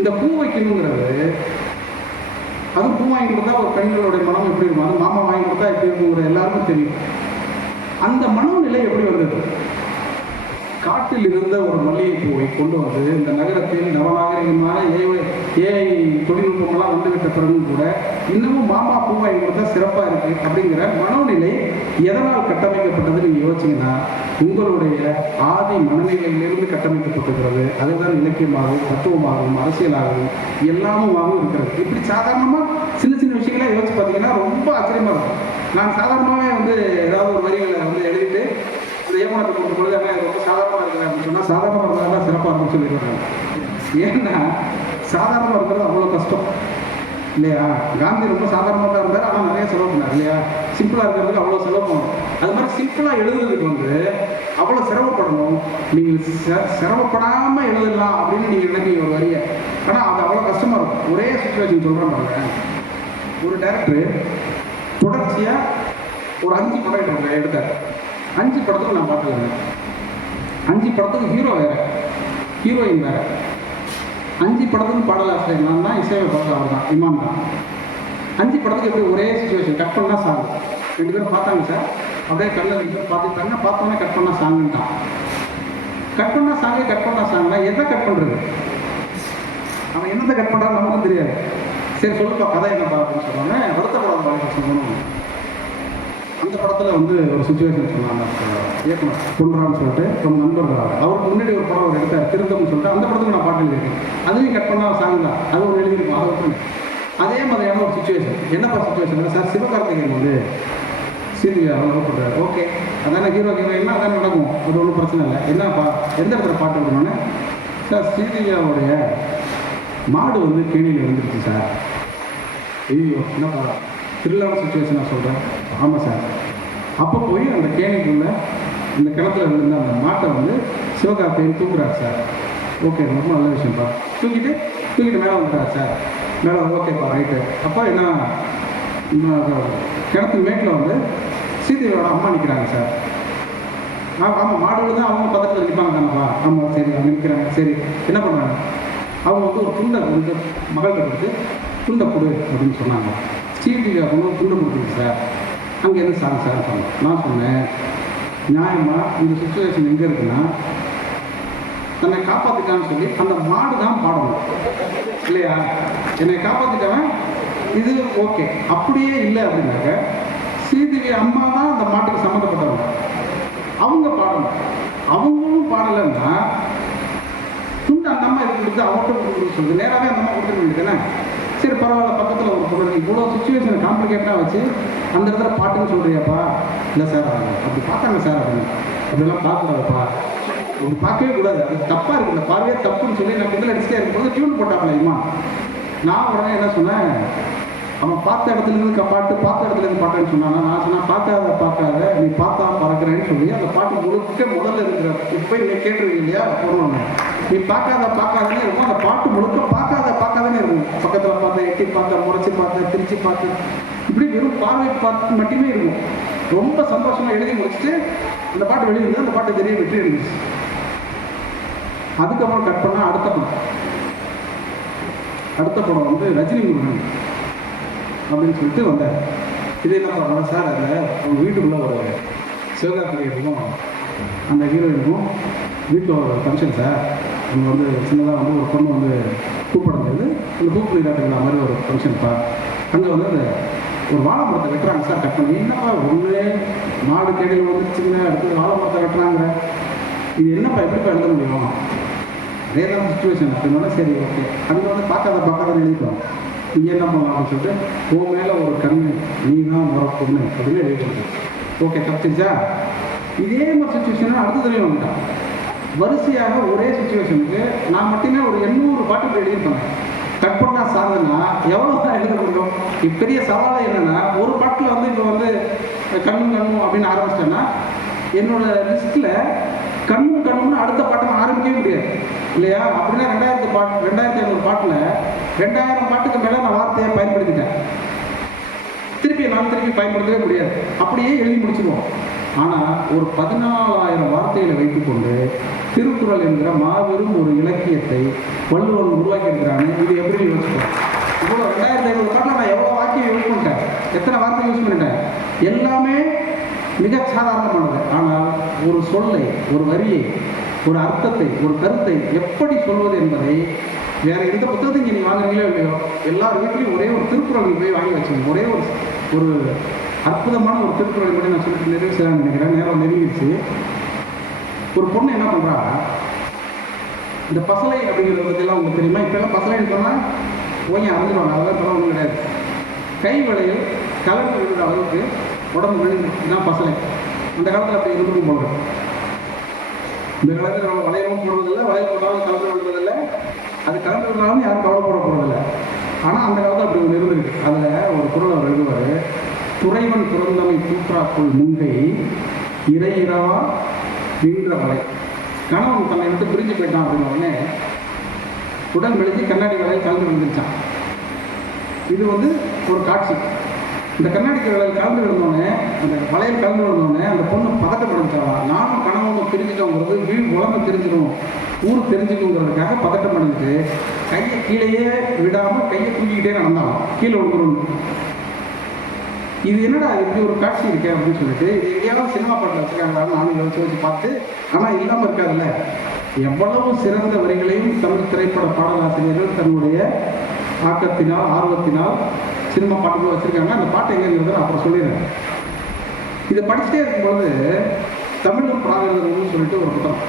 இந்த பூ வைக்கணுங்கிறது, அதுவும் பூ வாங்கி கொடுத்தா ஒரு பெண்களுடைய மனம் எப்படி இருக்கும், அது மாமா வாங்கி கொடுத்தா எப்படி இருக்குங்கிற எல்லாருக்கும் தெரியும். அந்த மனநிலை எப்படி வந்தது, காட்டில் இருந்த ஒரு மல்லிகைப்பூவை கொண்டு வந்து இந்த நகரத்தில் நவநாகரிகமான ஏஐ தொழில்நுட்பமெல்லாம் வந்துவிட்ட பிறகும் கூட இன்னமும் மாமா பூவாய் கொடுத்தா சிறப்பாக இருக்குது அப்படிங்கிற மனோநிலை எதனால் கட்டமைக்கப்பட்டது நீங்கள் யோசிச்சிங்கன்னா உங்களுடைய ஆதி மனநிலையிலிருந்து கட்டமைக்கப்பட்டிருக்கிறது. அதுதான் இலக்கியமாகவும் தத்துவமாகவும் அரசியலாகவும் எல்லாமுமாகவும் இருக்கிறது. இப்படி சாதாரணமாக சின்ன சின்ன விஷயங்களாக யோசிச்சு பார்த்தீங்கன்னா ரொம்ப ஆச்சரியமாக இருக்கும். நான் சாதாரணமாகவே வந்து ஏதாவது ஒரு வரிகளை வந்து எழுதிட்டு இந்த இயக்குனத்தை கொடுக்கும் பொழுது ஆனால் ரொம்ப சாதாரணமாக இருக்குது அப்படின்னு சொன்னால் சாதாரணமாக இருந்தால் தான் சிறப்பாக இருக்குன்னு சொல்லிடுறாங்க. ஏன்னா சாதாரணமாக இருக்கிறது அவ்வளோ கஷ்டம் இல்லையா. காந்தி ரொம்ப சாதாரணமாக தான் இருந்தார், ஆனால் நிறைய செலவு பண்ணார் இல்லையா. சிம்பிளாக இருக்கிறதுக்கு அவ்வளோ செலவு பண்ணணும். அது மாதிரி சிம்பிளாக எழுதுறதுக்கு வந்து அவ்வளோ சிரமப்படணும். நீங்கள் சிரமப்படாமல் எழுதலாம் அப்படின்னு நீங்கள் நினைக்கிறீங்க ஒரு வரியை, ஆனால் அது அவ்வளோ கஷ்டமாக இருக்கும். ஒரே சுச்சுவேஷன் சொல்கிறேன் பாருங்க, ஒரு டைரக்டர் தொடர்ச்சியாக ஒரு 5 படம் எடுத்தார். 5 படத்துக்கு நான் பார்த்துக்கிறேன். 5 படத்துக்கு ஹீரோ வேறு, ஹீரோயின் வேறு. 5 படத்துக்கு பாடலாசிரியர் நான் தான், இசையமைப்பாளர் அவர் தான், இமாம் தான். 5 படத்துக்கு எப்படி ஒரே சுச்சுவேஷன், கட் பண்ணால் சாங். 2 பேரும் பார்த்தாங்க சார், அப்படியே கண்ணில் பார்த்து கண்ணை பார்த்தோன்னே கட் பண்ணால் சாங்குன்ட்டான். கட் பண்ணால் சாங்கே, கட் பண்ணால் சாங்னா எதை கட் பண்ணுறது, அவன் என்னத்தை கட் பண்ணுறான்னு நமக்கும் தெரியாது. சரி சொல்லுப்பா கதை என்னப்பா அப்படின்னு சொல்லுவாங்க. அடுத்த படம் பார்க்க சொல்லணும். அந்த படத்தில் வந்து ஒரு சுச்சுவேஷன் சொன்னாங்க, இயக்குனர் கொண்டுறான்னு சொல்லிட்டு ரொம்ப நண்பர்கள். அவருக்கு முன்னாடி ஒரு படம் ஒரு எடுத்தார் திருத்தம்னு சொல்லிட்டு, அந்த படத்துக்கு நான் பாட்டு எழுதியிருக்கேன். அதுலேயும் கட் பண்ணால் சாங் தான், அது ஒரு எழுதியிருக்கோம். அதை விட்டுருங்க. அதே மாதிரியான ஒரு சுச்சுவேஷன். என்னப்பா சுச்சுவேஷன் சார், சிவகார்த்திகேயன் வந்து சீரியல் லவ் பண்ணுறாரு. ஓகே, அதான ஹீரோ ஹீரோயின்னா அதான் நடக்கும், அது ஒன்றும் பிரச்சனை இல்லை. என்னப்பா எந்த இடத்துல பாட்டு விடணுன்னு, சார் ஸ்ரீதேவியாவுடைய மாடு வந்து கேணியில் விழுந்துருச்சு சார். ஐயோ என்னப்பா த்ரில்லான சுச்சுவேஷன் நான் சொல்கிறேன். ஆமாம் சார். அப்போ போய் அந்த கேணிக்குள்ளே இந்த கிணத்துல விழுந்த அந்த மாட்டை வந்து சிவகார்த்திகேயன் தூக்குறாரு சார். ஓகே, ரொம்ப நல்ல விஷயம்ப்பா. தூக்கிட்டு மேலே வந்துட்டார் சார். மேலே ஓகேப்பா ரைட்டு. அப்போ என்ன கிணத்து மேட்டில் வந்து சீதையோட அம்மா நிற்கிறாங்க சார். ஆமாம், மாடு தான் அவங்க பக்கத்தில் நிற்பாங்க தானப்பா. ஆமாம் சரி, அவங்க நிற்கிறாங்க. சரி என்ன பண்ணுறாங்க, அவங்க வந்து ஒரு துண்டை வந்து மகள்கிட்ட கொடுத்து துண்டை கொடு அப்படின்னு சொன்னாங்க. ஸ்ரீதேவி அவங்க துண்டை கொடுத்துருக்கு சார். அங்கேருந்து சார் சொன்னேன். நான் சொன்னேன், நியாயமாக இந்த சுச்சுவேஷன் எங்கே இருக்குன்னா, தன்னை காப்பாற்றிட்டான்னு சொல்லி அந்த மாடு தான் பாடணும் இல்லையா? என்னை காப்பாற்றிட்டவன் இது ஓகே. அப்படியே இல்லை அப்படின்னாக்க ஸ்ரீதேவி அம்மா தான் அந்த மாட்டுக்கு சம்மந்தப்பட்டவங்க, அவங்க பாடணும். அவங்களும் பாடலைன்னா துண்டு அந்த அம்மா இது கொடுத்து அவர்கிட்ட கொடுத்து சொல்லுது, நேராகவே அந்த அம்மா கொடுத்துக்க வேண்டியதுதானே? சரி பரவாயில்ல, பக்கத்தில் ஒரு பொருள் இவ்வளோ சுச்சுவேஷனை காம்ப்ளிகேட்டாக வச்சு அந்த இடத்துல பாட்டுன்னு சொல்கிறியாப்பா? இல்லை சார் அப்படி பார்த்தாங்க சார் அப்படின்னு. அப்படிலாம் பார்க்கக்கூடாதுப்பா, அப்படி பார்க்கவே கூடாது, அது தப்பாக இருக்குது, இந்த பார்வையே தப்புன்னு சொல்லி நான் கிண்டல் அடிச்சுட்டே இருக்கும்போது டியூன் போட்டாப்லையுமா. நான் உடனே என்ன சொன்னேன், அவன் பார்த்த இடத்துலேருந்து பாட்டு, பார்த்த இடத்துலேருந்து பாட்டுன்னு சொன்னானா? நான் சொன்னேன், பார்க்காத நீ பார்த்தா பறக்கிறேன்னு சொல்லி அந்த பாட்டு முழுக்க முதல்ல இருக்கிற இப்போ நீ கேட்டுருவீங்க இல்லையா போடுவாங்க, நீ பார்க்காதன்னு இருக்கும். அந்த பாட்டு முழுக்க பார்க்காதன்னு இருக்கும். பக்கத்தில் பார்த்தேன், எட்டி பார்த்தேன், முறைச்சி பார்த்தேன், திருச்சி பார்த்தேன், இப்படி வெறும் பார்வை பார்த்து மட்டுமே இருக்கும். ரொம்ப சந்தோஷமாக எழுதி முடிச்சுட்டு அந்த பாட்டு வெளியிருந்து அந்த பாட்டு தெரிய வெற்றி இருந்துச்சு. அதுக்கப்புறம் கட் பண்ணால் அடுத்த படம் வந்து ரஜினி முருகன் அப்படின்னு சொல்லிட்டு வந்தார். இதே என்ன பண்ணுறாங்க சார், அதில் அவங்க வீட்டுக்குள்ளே ஒரு சிவகார்த்திகேயனுக்கும் அந்த ஹீரோயினுக்கும் வீட்டில் ஒரு ஃபங்க்ஷன் சார். அவங்க வந்து சின்னதாக வந்து ஒரு பொண்ணு வந்து கூப்பிடுறது, அந்த பூப்பணி காட்டுக்கிற மாதிரி ஒரு ஃபங்க்ஷன்ப்பா. அங்கே வந்து அந்த ஒரு வாழை மரத்தை வெட்டுறாங்க சார், கட் பண்ணி. என்னப்பா ஒன்று மாடு கேடையில் வந்துருச்சுங்க, அடுத்து வாழை மரத்தை வெட்டுறாங்க, இது என்னப்பா எப்படிப்பா எழுத முடியும்? அதே தான் சுச்சுவேஷன் அப்படின்னா சரி ஓகே. அங்கே வந்து பார்க்காத எழுதிக்கலாம். இங்கே என்ன பண்ணலாம் அப்படின்னு சொல்லிட்டு, உன் மேலே ஒரு கண்ணு, நீ தான் முறை பொண்ணு அப்படின்னு எழுதிட்டு ஓகே தப்பிச்சா. இதே மாதிரி சுச்சுவேஷன் அடுத்த தடவை வந்துட்டான். வரிசையாக ஒரே சுச்சுவேஷனுக்கு நான் மட்டுமே ஒரு 800 பாட்டு எழுதியிருப்பேன். கட் பண்ணா சார்ந்தனா எவ்வளோ தான் எழுத முடியும்? பெரிய சவாலே என்னென்னா, ஒரு பாட்டில் வந்து இப்போ வந்து கண்ணும் அப்படின்னு ஆரம்பிச்சிட்டேன்னா என்னோட லிஸ்ட்டில் கண்ணுன்னு அடுத்த பாட்டை ஆரம்பிக்கவே முடியாது இல்லையா? அப்படின்னா 2500 பாட்டில் 2000 பாட்டுக்கு மேலே நான் வார்த்தையை பயன்படுத்திட்டேன். திருப்பி பயன்படுத்தவே முடியாது, அப்படியே எழுதி முடிச்சுடுவோம். ஆனால் ஒரு 14,000 வார்த்தைகளை வைத்துக்கொண்டு திருக்குறள் என்கிற மாபெரும் ஒரு இலக்கியத்தை வள்ளுவன் உருவாக்கி இருக்கிறானே, இது எப்படி யோசிப்போம்? இவ்வளோ 2500 பாட்டில் நான் எவ்வளோ வாக்கியம் யூஸ் பண்ணிட்டேன், எத்தனை வார்த்தை யூஸ் பண்ணிட்டேன், எல்லாமே மிக சாதாரணமானது. ஆனால் ஒரு சொல்லை, ஒரு வரியை, ஒரு அர்த்தத்தை, ஒரு கருத்தை எப்படி சொல்வது என்பதை வேற எந்த புத்தகத்தையும் நீங்கள் வாங்குறீங்களோ இல்லையோ, எல்லார் வீட்லையும் ஒரே ஒரு திருக்குறள் போய் வாங்கி வச்சுக்கோங்க. ஒரே ஒரு அற்புதமான ஒரு திருக்குறளை மட்டும் நான் சொல்லிட்டு நிறைவு செய்யலாம்னு நினைக்கிறேன். நேரம் நெருங்கிடுச்சு. ஒரு பொண்ணு என்ன பண்ணுறா, இந்த பசலை அப்படிங்கிறத பற்றியெல்லாம் உங்களுக்கு தெரியுமா? இப்போல்லாம் பசலைன்னு சொன்னால் ஓய்ய அறிஞ்சிடுவாங்க, அதெல்லாம் இப்போலாம் ஒன்றும் கிடையாது. கை வளையல் கலந்து விடுற அளவுக்கு உடம்பு மெழுங்குதான் பசலை. அந்த காலத்தில் அப்படி இருந்துக்கும் போடுறோம். இந்த காலத்தில் வளையலும் போடுறதில்லை, வளையல் போட்டாலும் கலந்து விடுறதில்லை, அது கலந்து விடுறாலும் யாரும் கவலைப்பட போகிறதில்லை. ஆனால் அந்த காலத்தில் அப்படி ஒன்று இருந்திருக்கு. அதில் ஒரு குறள் அவர் எழுதுவார், துறைவன் பிறந்தமை கூற்றாக்குள் முங்கை இறையிறவா நின்ற வலை. கணவன் தன்னை விட்டு பிரிஞ்சு போயிட்டான் அப்படின்ன உடனே உடல் மெழுகி கண்ணாடி வலையில் கலந்து விழுந்துருச்சான். இது வந்து ஒரு காட்சி. இந்த கண்ணாடி வலையில் கலந்து விழுந்தோடனே, அந்த வலையில் கலந்து விழுந்தோடனே அந்த பொண்ணு பதட்டமடைஞ்சாவா, நானும் கணவனும் பிரிஞ்சுட்டோங்கிறது வீடு உலகம் தெரிஞ்சிடும், ஊர் தெரிஞ்சுக்கணுங்கிறதுக்காக பதட்டம் அடைஞ்சிட்டு கையை கீழேயே விடாமல் கையை தூக்கிக்கிட்டே நடந்தாலும் கீழே விழுந்துடும். இது என்னடா இப்படி ஒரு காட்சி இருக்கே அப்படின்னு சொல்லிட்டு, இது எங்கேயாவது சினிமா பாட்டில் வச்சுருக்காங்களான்னு நானும் யோசிச்சு பார்த்து, ஆனால் இல்லாமல் இருக்காதுல்ல. எவ்வளவு சிறந்த வரிகளையும் தமிழ் திரைப்பட பாடலாசிரியர்கள் தன்னுடைய ஆக்கத்தினால், ஆர்வத்தினால் சினிமா பாட்டுகள் வச்சுருக்காங்க. அந்த பாட்டு எங்கே இருந்தது அப்புறம் சொல்லிடுறேன். இதை படிச்சுட்டே இருக்கும்பொழுது தமிழும் பிராகிருதம்னு சொல்லிட்டு ஒரு புத்தகம்,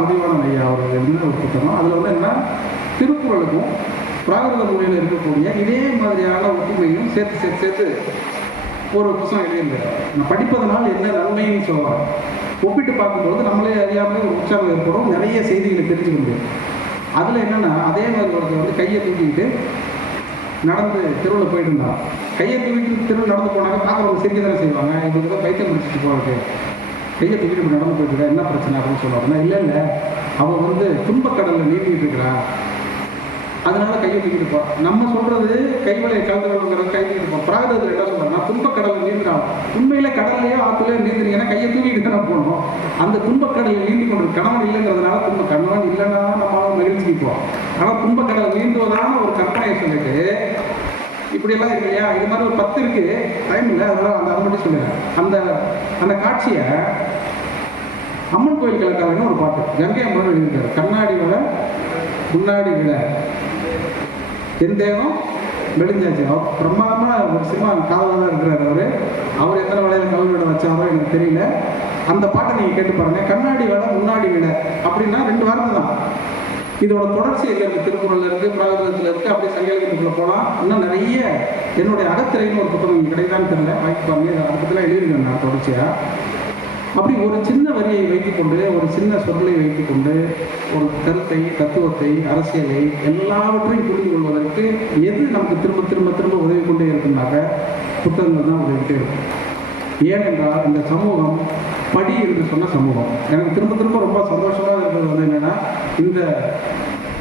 மதிவாணன் ஐயா அவர்கள் எழுதின ஒரு புத்தகம். அதில் வந்து என்ன, திருக்குறளுக்கும் பிராகிருத மொழியில் இருக்கக்கூடிய இதே மாதிரியான ஒற்றுமையும் சேர்த்து ஒரு புத்தகம் எழுதியிருந்தார். நான் படிப்பதனால் என்ன நன்மைன்னு சொல்லுவாங்க. ஒப்பிட்டு பார்க்கும்போது நம்மளே அறியாமல் ஒரு உற்சாகம் ஏற்படும், நிறைய செய்திகளை தெரிஞ்சுக்க முடியும். அதில் என்னென்னா, அதே மாதிரி ஒருத்தர் வந்து கையை தூக்கிக்கிட்டு நடந்து தெருவில் போயிட்டு இருந்தான். கையை தூக்கிட்டு தெருவில் நடந்து போனாங்க, பார்க்குறவங்க சிரிக்க தானே செய்வாங்க. இப்படி தான் பைத்தியம் முடிச்சுட்டு போகிறது, கையை தூக்கிட்டு இப்படி நடந்து போயிட்டு இருக்கா, என்ன பிரச்சனை அப்படின்னு சொல்லுவாங்கன்னா, இல்லை அவன் வந்து துன்பக்கடலில் நீந்திட்டு இருக்கிறா, அதனால கையை தூக்கிட்டு போ. நம்ம சொல்றது கைவலையை கலந்து கொள்ளுங்கிறது கை தூக்கிட்டு போ. பிராகிருதத்தில் என்ன சொல்றாங்கன்னா, துன்பக்கடலில் நீந்துறான். உண்மையில கடல்லையோ ஆற்றுலையோ நீந்துறீங்கன்னா கையை தூக்கிட்டு தானே போகணும். அந்த துன்பக்கடலில் நீந்தி கொண்டு கணவன் இல்லைங்கிறதுனால கணவன் இல்லைன்னா நம்மளால மகிழ்ச்சிக்கு போவோம். ஆனால் துன்பக்கடல் நீந்துவதான ஒரு கற்பனையை சொல்லிட்டு இப்படியெல்லாம் இருக்கு இல்லையா, இது மாதிரி ஒரு 10 இருக்கு, டைம் இல்லை, அதனால அதை மட்டும் சொல்லுறேன். அந்த அந்த காட்சியை அம்மன் கோயில் கிழக்காரன்னு ஒரு பாட்டு கங்கை அம்மன் எழுதியிருக்காரு. கண்ணாடி விட முன்னாடி விட எந்தேனும் மெலிஞ்சாச்சு. அவர் பிரமாதமாக ஒரு சினிமா காதலாக தான் இருக்கிறார். அவர் எத்தனை வேலையில் கல்வி விட வச்சாரோ எனக்கு தெரியல. அந்த பாட்டை நீங்கள் கேட்டு பாருங்கள். கண்ணாடி விட முன்னாடி விட அப்படின்னா 2 வார்த்தை தான். இதோட தொடர்ச்சி எங்கே இருக்குது? திருக்குறளில் இருக்குது, பிராகிருதத்தில் இருக்குது, அப்படியே சங்கீதத்துக்குள்ளே போகலாம். இன்னும் நிறைய என்னுடைய அகத்திரைன்னு ஒரு புத்தகம் இங்கே கிடைக்குதான்னு தெரியல, வாய்ப்பாங்க. அதை பற்றிலாம் எழுதியிருக்கேன் நான் தொடர்ச்சியாக. அப்படி ஒரு சின்ன வரியை வைத்துக்கொண்டு, ஒரு சின்ன சொல்லை வைத்துக்கொண்டு, ஒரு கருத்தை, தத்துவத்தை, அரசியலை எல்லாவற்றையும் புரிந்து கொள்வதற்கு எது நமக்கு திரும்ப திரும்ப திரும்ப உதவி கொண்டே இருக்குன்னாக்க புத்தகங்கள் தான் உதவிக்கிட்டே இருக்கும். ஏனென்றால் இந்த சமூகம் படி என்று சொன்ன சமூகம். எனக்கு திரும்ப திரும்ப ரொம்ப சந்தோஷமாக இருக்கிறது வந்து என்னென்னா, இந்த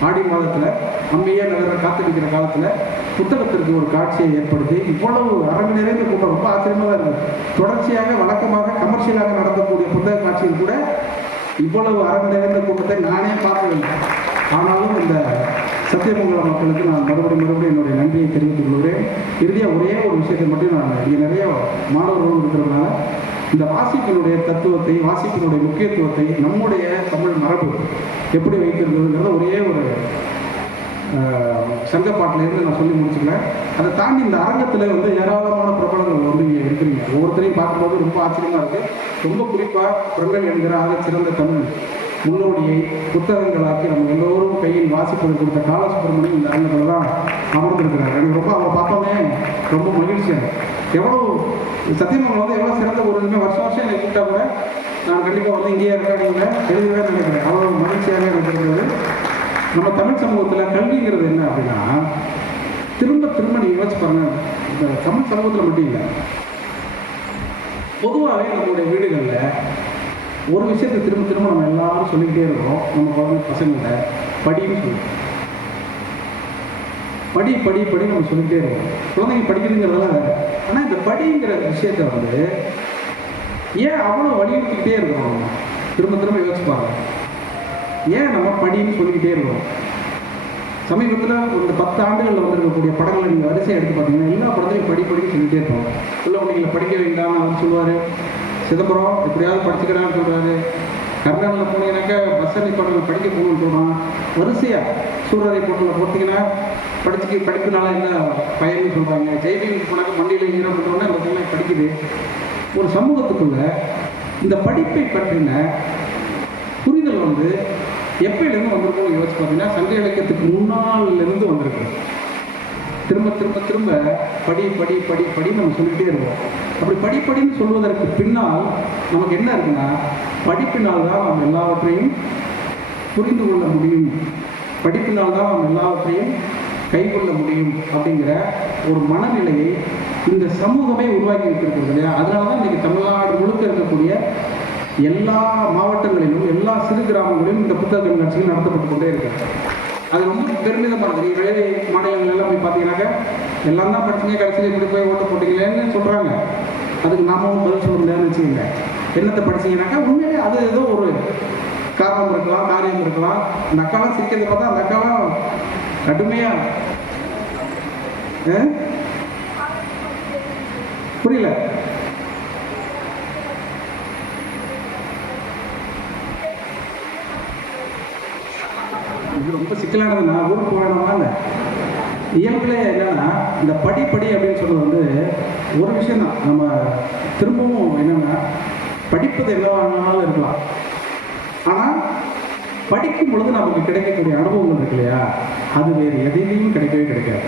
ஆடி மாதத்தில் அம்மையே நகர காத்திருக்கிற காலத்தில் புத்தகத்திற்கு ஒரு காட்சியை ஏற்படுத்தி இவ்வளவு அரங்கு நிறைந்த கூட்டம் ரொம்ப ஆச்சரியமாக தான் இருக்குது. தொடர்ச்சியாக வழக்கமாக கமர்ஷியலாக நடத்தக்கூடிய புத்தக காட்சியில் கூட இவ்வளவு அரங்கு நிறைந்த கூட்டத்தை நானே பார்க்கவில்லை. ஆனாலும் இந்த சத்தியமங்கலம் மக்களுக்கு நான் மறுபடியும் என்னுடைய நன்றியை தெரிவித்துக் கொள்கிறேன். இறுதியாக ஒரே ஒரு விஷயத்தை மட்டும் நான் இங்கே நிறைய மாணவர்களும் இருக்கிறதுனால இந்த வாசிப்பினுடைய தத்துவத்தை, வாசிப்பினுடைய முக்கியத்துவத்தை நம்முடைய தமிழ் மரபு எப்படி வைத்திருந்ததுங்கிறத ஒரே ஒரு சங்கப்பாட்டிலேருந்து நான் சொல்லி முடிச்சுக்கிறேன். அதை தாண்டி இந்த அரங்கத்தில் வந்து ஏராளமான பிரபலங்கள் வந்து இங்கே இருக்கிறீங்க. ஒவ்வொருத்தரையும் பார்க்கும்போது ரொம்ப ஆச்சரியமாக இருக்குது. ரொம்ப குறிப்பாக பிரங்கன் என்கிற ஆக சிறந்த தமிழ் முன்னோடியை புத்தகங்களாக்கி நம்ம எல்லோரும் கையில் வாசிப்பது கொடுத்த காலசுப்ரமணியம் இந்த அரங்கத்தில் தான் அமர்ந்திருக்கிறார். எனக்கு ரொம்ப அவரை பார்த்தோன்னே ரொம்ப மகிழ்ச்சியாக. எவ்வளோ சத்தியமங்கலம் வந்து எவ்வளோ சிறந்த ஒரு வருஷம் என்னை கூப்பிட்டா கூட நான் கண்டிப்பாக வந்து இங்கேயே ரெக்கார்டிங்கில் எழுதுவே நினைக்கிறேன். அவ்வளோ மகிழ்ச்சியாக எனக்கு இருக்கிறது. நம்ம தமிழ் சமூகத்தில் கல்விங்கிறது என்ன அப்படின்னா, திரும்ப திரும்ப நீங்கள் யோசிச்சு பாருங்க, இந்த தமிழ் சமூகத்தில் மட்டும் இல்லை, பொதுவாகவே நம்மளுடைய வீடுகளில் ஒரு விஷயத்தை திரும்ப திரும்ப நம்ம எல்லாரும் சொல்லிக்கிட்டே இருக்கோம். நம்ம குழந்தை பசங்களை படின்னு சொல்லுவோம். படி படி படி நம்ம சொல்லிக்கிட்டே இருக்கோம். குழந்தைங்க படிக்கிறதுங்கிறதெல்லாம் வேறு. ஆனால் இந்த படிங்கிற விஷயத்தை வந்து ஏன் அவ்வளோ வலியுறுத்திக்கிட்டே இருக்கோம்? திரும்ப திரும்ப யோசிப்பாங்க. ஏன் நம்ம படின்னு சொல்லிக்கிட்டே இருக்கோம்? சமீபத்தில் ஒரு 10 ஆண்டுகளில் வந்திருக்கக்கூடிய படங்களை நீங்கள் வரிசை எடுத்து பார்த்தீங்கன்னா எல்லா படத்தையும் படின்னு சொல்லிகிட்டே இருப்போம். உள்ள நீங்கள் படிக்க வேண்டாம் அவர் சொல்லுவார். சிதம்பரம் எப்படியாவது படிச்சுக்கிறான்னு சொல்கிறாரு. கர்நாடகில் போனீங்கன்னாக்கா பஸ்ஸனி படங்கள் படிக்க போகணும்னு சொல்கிறான். வரிசையாக சூரரை படத்தில் போட்டிங்கன்னா படிப்புனால என்ன பயன்னு சொல்கிறாங்க. ஜெய்பீமுக்கு போனாக்க மண்டியில் ஈரம் பண்ணுறோன்னா அந்த பொண்ணை படிக்குது. ஒரு சமூகத்துக்குள்ள இந்த படிப்பை பற்றின புரிதல் வந்து எப்பயிலேருந்து வந்திருக்கோம் யோசிச்சு பார்த்தீங்கன்னா, சங்க இலக்கியத்துக்கு முன்னாலிருந்து வந்திருக்கு. திரும்ப திரும்ப திரும்ப படி படி படி படி நம்ம சொல்லிக்கிட்டே இருக்கோம். அப்படி படிப்படின்னு சொல்வதற்கு பின்னால் நமக்கு என்ன இருக்குன்னா, படிப்பினால் தான் நாம் எல்லாவற்றையும் புரிந்து கொள்ள முடியும், படிப்பினால் தான் நாம் எல்லாவற்றையும் கைக்கொள்ள முடியும் அப்படிங்கிற ஒரு மனநிலையை இந்த சமூகமே உருவாக்கி வைத்திருக்கிறது இல்லையா? அதனால தான் இன்றைக்கி தமிழ்நாடு முழுக்க இருக்கக்கூடிய எல்லா மாவட்டங்களிலும் எல்லா சிறு கிராமங்களிலும் இந்த புத்தக கண்காட்சிகள் நடத்தப்பட்டு கொண்டே இருக்காங்க. அது ரொம்ப பெருமிதமானது. வெளி மாநிலங்கள் எல்லாம் போய் பார்த்தீங்கன்னாக்கா எல்லாம் தான் படிச்சுங்க, கடைசியில் இப்படி போய் ஓட்டு போட்டிங்களேன்னு சொல்கிறாங்க. அதுக்கு நாமும் பதில் சொல்ல முடியாதுன்னு வச்சுக்கோங்க. என்னத்தை படிச்சிங்கனாக்கா உண்மையிலே அது ஏதோ ஒரு காரணம் இருக்கலாம், காரியம் இருக்கலாம். அந்த அக்காலாம் சிரிக்கிறத பார்த்தா அந்த அக்காலாம் கடுமையாக புரியல. இது ரொம்ப சிக்கலானது. நான் ஊருக்கு போவேணுமா இல்லை இயல்பிலே என்னன்னா, இந்த படிப்படி அப்படின்னு சொல்றது வந்து ஒரு விஷயம் தான். நம்ம திரும்பவும் என்னன்னா, படிப்பது என்னவானாலும் இருக்கலாம். ஆனால் படிக்கும் பொழுது நமக்கு கிடைக்கக்கூடிய அனுபவங்கள் இருக்கு இல்லையா, அது வேறு எதையும் கிடைக்கவே கிடைக்காது.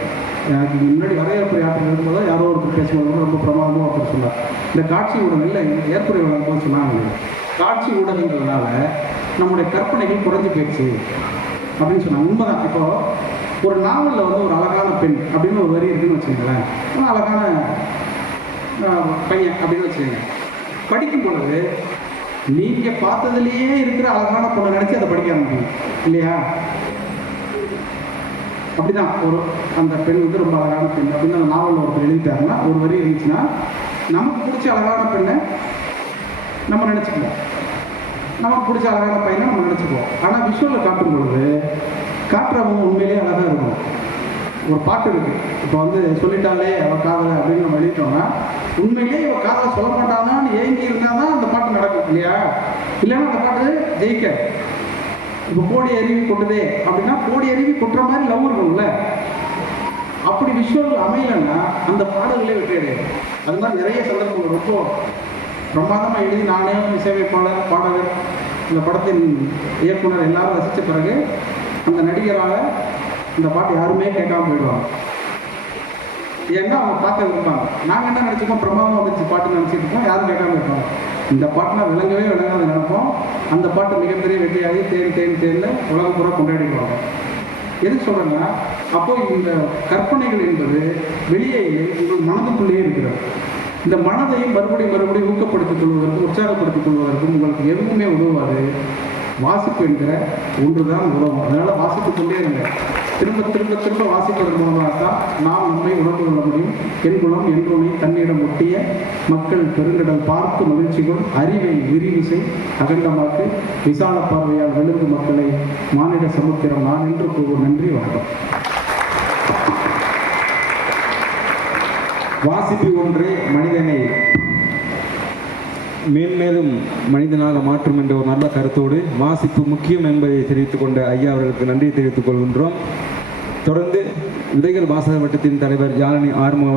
எனக்கு முன்னாடி வரையறுப்பு யாத்திரை இருக்கும்போது யாரோ ஒருத்தர் பேசும்போது ரொம்ப பிரமாதமாக ஒருத்தர் சொன்னார். இந்த காட்சி ஊடகங்கள் இல்லை ஏற்புரை வழங்கும்போது சொன்னாங்க, காட்சி ஊடகங்கள்னால நம்முடைய கற்பனைகள் குறைஞ்சி போயிடுச்சு அப்படின்னு சொன்னாங்க. உண்மைதான். இப்போ ஒரு நாவலில் வந்து ஒரு அழகான பெண் அப்படின்னு ஒரு வரி இருக்குன்னு வச்சுக்கோங்களேன், அழகான பையன் அப்படின்னு வச்சுக்கோங்க. படிக்கும் பொழுது நீங்கள் பார்த்ததுலேயே இருக்கிற அழகான பொண்ணை நினச்சி அதை படிக்க ஆரம்பிக்கணும் இல்லையா? அப்படிதான் ஒரு அந்த பெண் வந்து ரொம்ப அழகான பெண் அப்படின்னு அந்த நாவலில் ஒருத்தர் எழுதிட்டாருன்னா, ஒரு வரி இருந்துச்சுன்னா நமக்கு பிடிச்ச அழகான பெண்ணை நம்ம நினச்சிக்குவோம், நமக்கு பிடிச்ச அழகான பையனை நம்ம நினச்சிக்குவோம். ஆனால் விஷுவலில் காட்டும் பொழுது காட்டுறவங்க உண்மையிலேயே அழகாக இருக்கும். ஒரு பாட்டு இருக்கு. இப்போ வந்து சொல்லிட்டாலே அவ காதலை அப்படின்னு நம்ம எழுதிட்டோம்னா உண்மையிலேயே இவ காதலை சொல்ல மாட்டாதான்னு ஏங்கி இருந்தால் தான் அந்த பாட்டு நடக்கும் இல்லையா? இல்லைன்னா அந்த பாட்டு ஜெயிக்க. இப்போ கோடி அருவி கொட்டுதே அப்படின்னா கோடி அருவி கொட்டுற மாதிரி லவ் இருக்கும்ல. அப்படி விஷுவல் அமையலைன்னா அந்த பாடல்களே வெற்றி அடையாது. அது மாதிரி நிறைய சந்தர்ப்பங்கள் ரொம்ப பிரமாதமாக எழுதி நானே இசையமைப்பாளர் பாடகர் இந்த படத்தின் இயக்குனர் எல்லாரும் ரசித்த பிறகு அந்த நடிகரால் இந்த பாட்டு யாருமே கேட்காம போயிடுவாங்க. ஏன்னா அவங்க பார்க்க விரும்பாங்க. நாங்கள் என்ன நினச்சிப்போம், பிரமாதமாக வந்துச்சு பாட்டு நினச்சிட்டு இருக்கோம், யாரும் கேட்காம இருப்பாங்க. இந்த பாட்டுனா விளங்கவே விளங்காத நினைப்போம். அந்த பாட்டு மிகப்பெரிய வெற்றியாகி தேன் உலகம் பூரா கொண்டாடிடுவாங்க. எதுக்கு சொல்கிறேன்னா, அப்போ இந்த கற்பனைகள் என்பது வெளியே உங்கள் மனதுக்குள்ளேயே இருக்கிறது. இந்த மனதையும் மறுபடியும் ஊக்கப்படுத்திக் கொள்வதற்கும் உற்சாகப்படுத்திக் கொள்வதற்கும் உங்களுக்கு எதுவுமே உதவாது. வாசிப்பு என்கிற ஒன்று தான் உதவும். அதனால் வாசித்து கொண்டே இருங்க. திரும்ப வாசிப்பதன் மூலமாக தான் நாம் நம்மை உணர்ந்து கொள்ள முடியும். என் குலம் என்றுனை தன்னிடம் ஒட்டிய மக்கள் பெருங்கடல் பார்த்து மகிழ்ச்சிகள் அறிவை விரிவிசை அகண்டமாக்கு விசால பார்வையால் விழுந்து மக்களை மானிட சமுத்திரம் நான் என்று கூறுவோம். நன்றி, வணக்கம். வாசிப்பு ஒன்றே மனிதனை மேன்மேலும் மனிதனாக மாற்றும் என்ற ஒரு நல்ல கருத்தோடு வாசிப்பு முக்கியம் என்பதை தெரிவித்துக் கொண்ட ஐயா அவர்களுக்கு நன்றி தெரிவித்துக் கொள்கின்றோம். தொடர்ந்து விதைகள் வாசக வட்டத்தின் தலைவர் யாழினி ஆறுமுகம்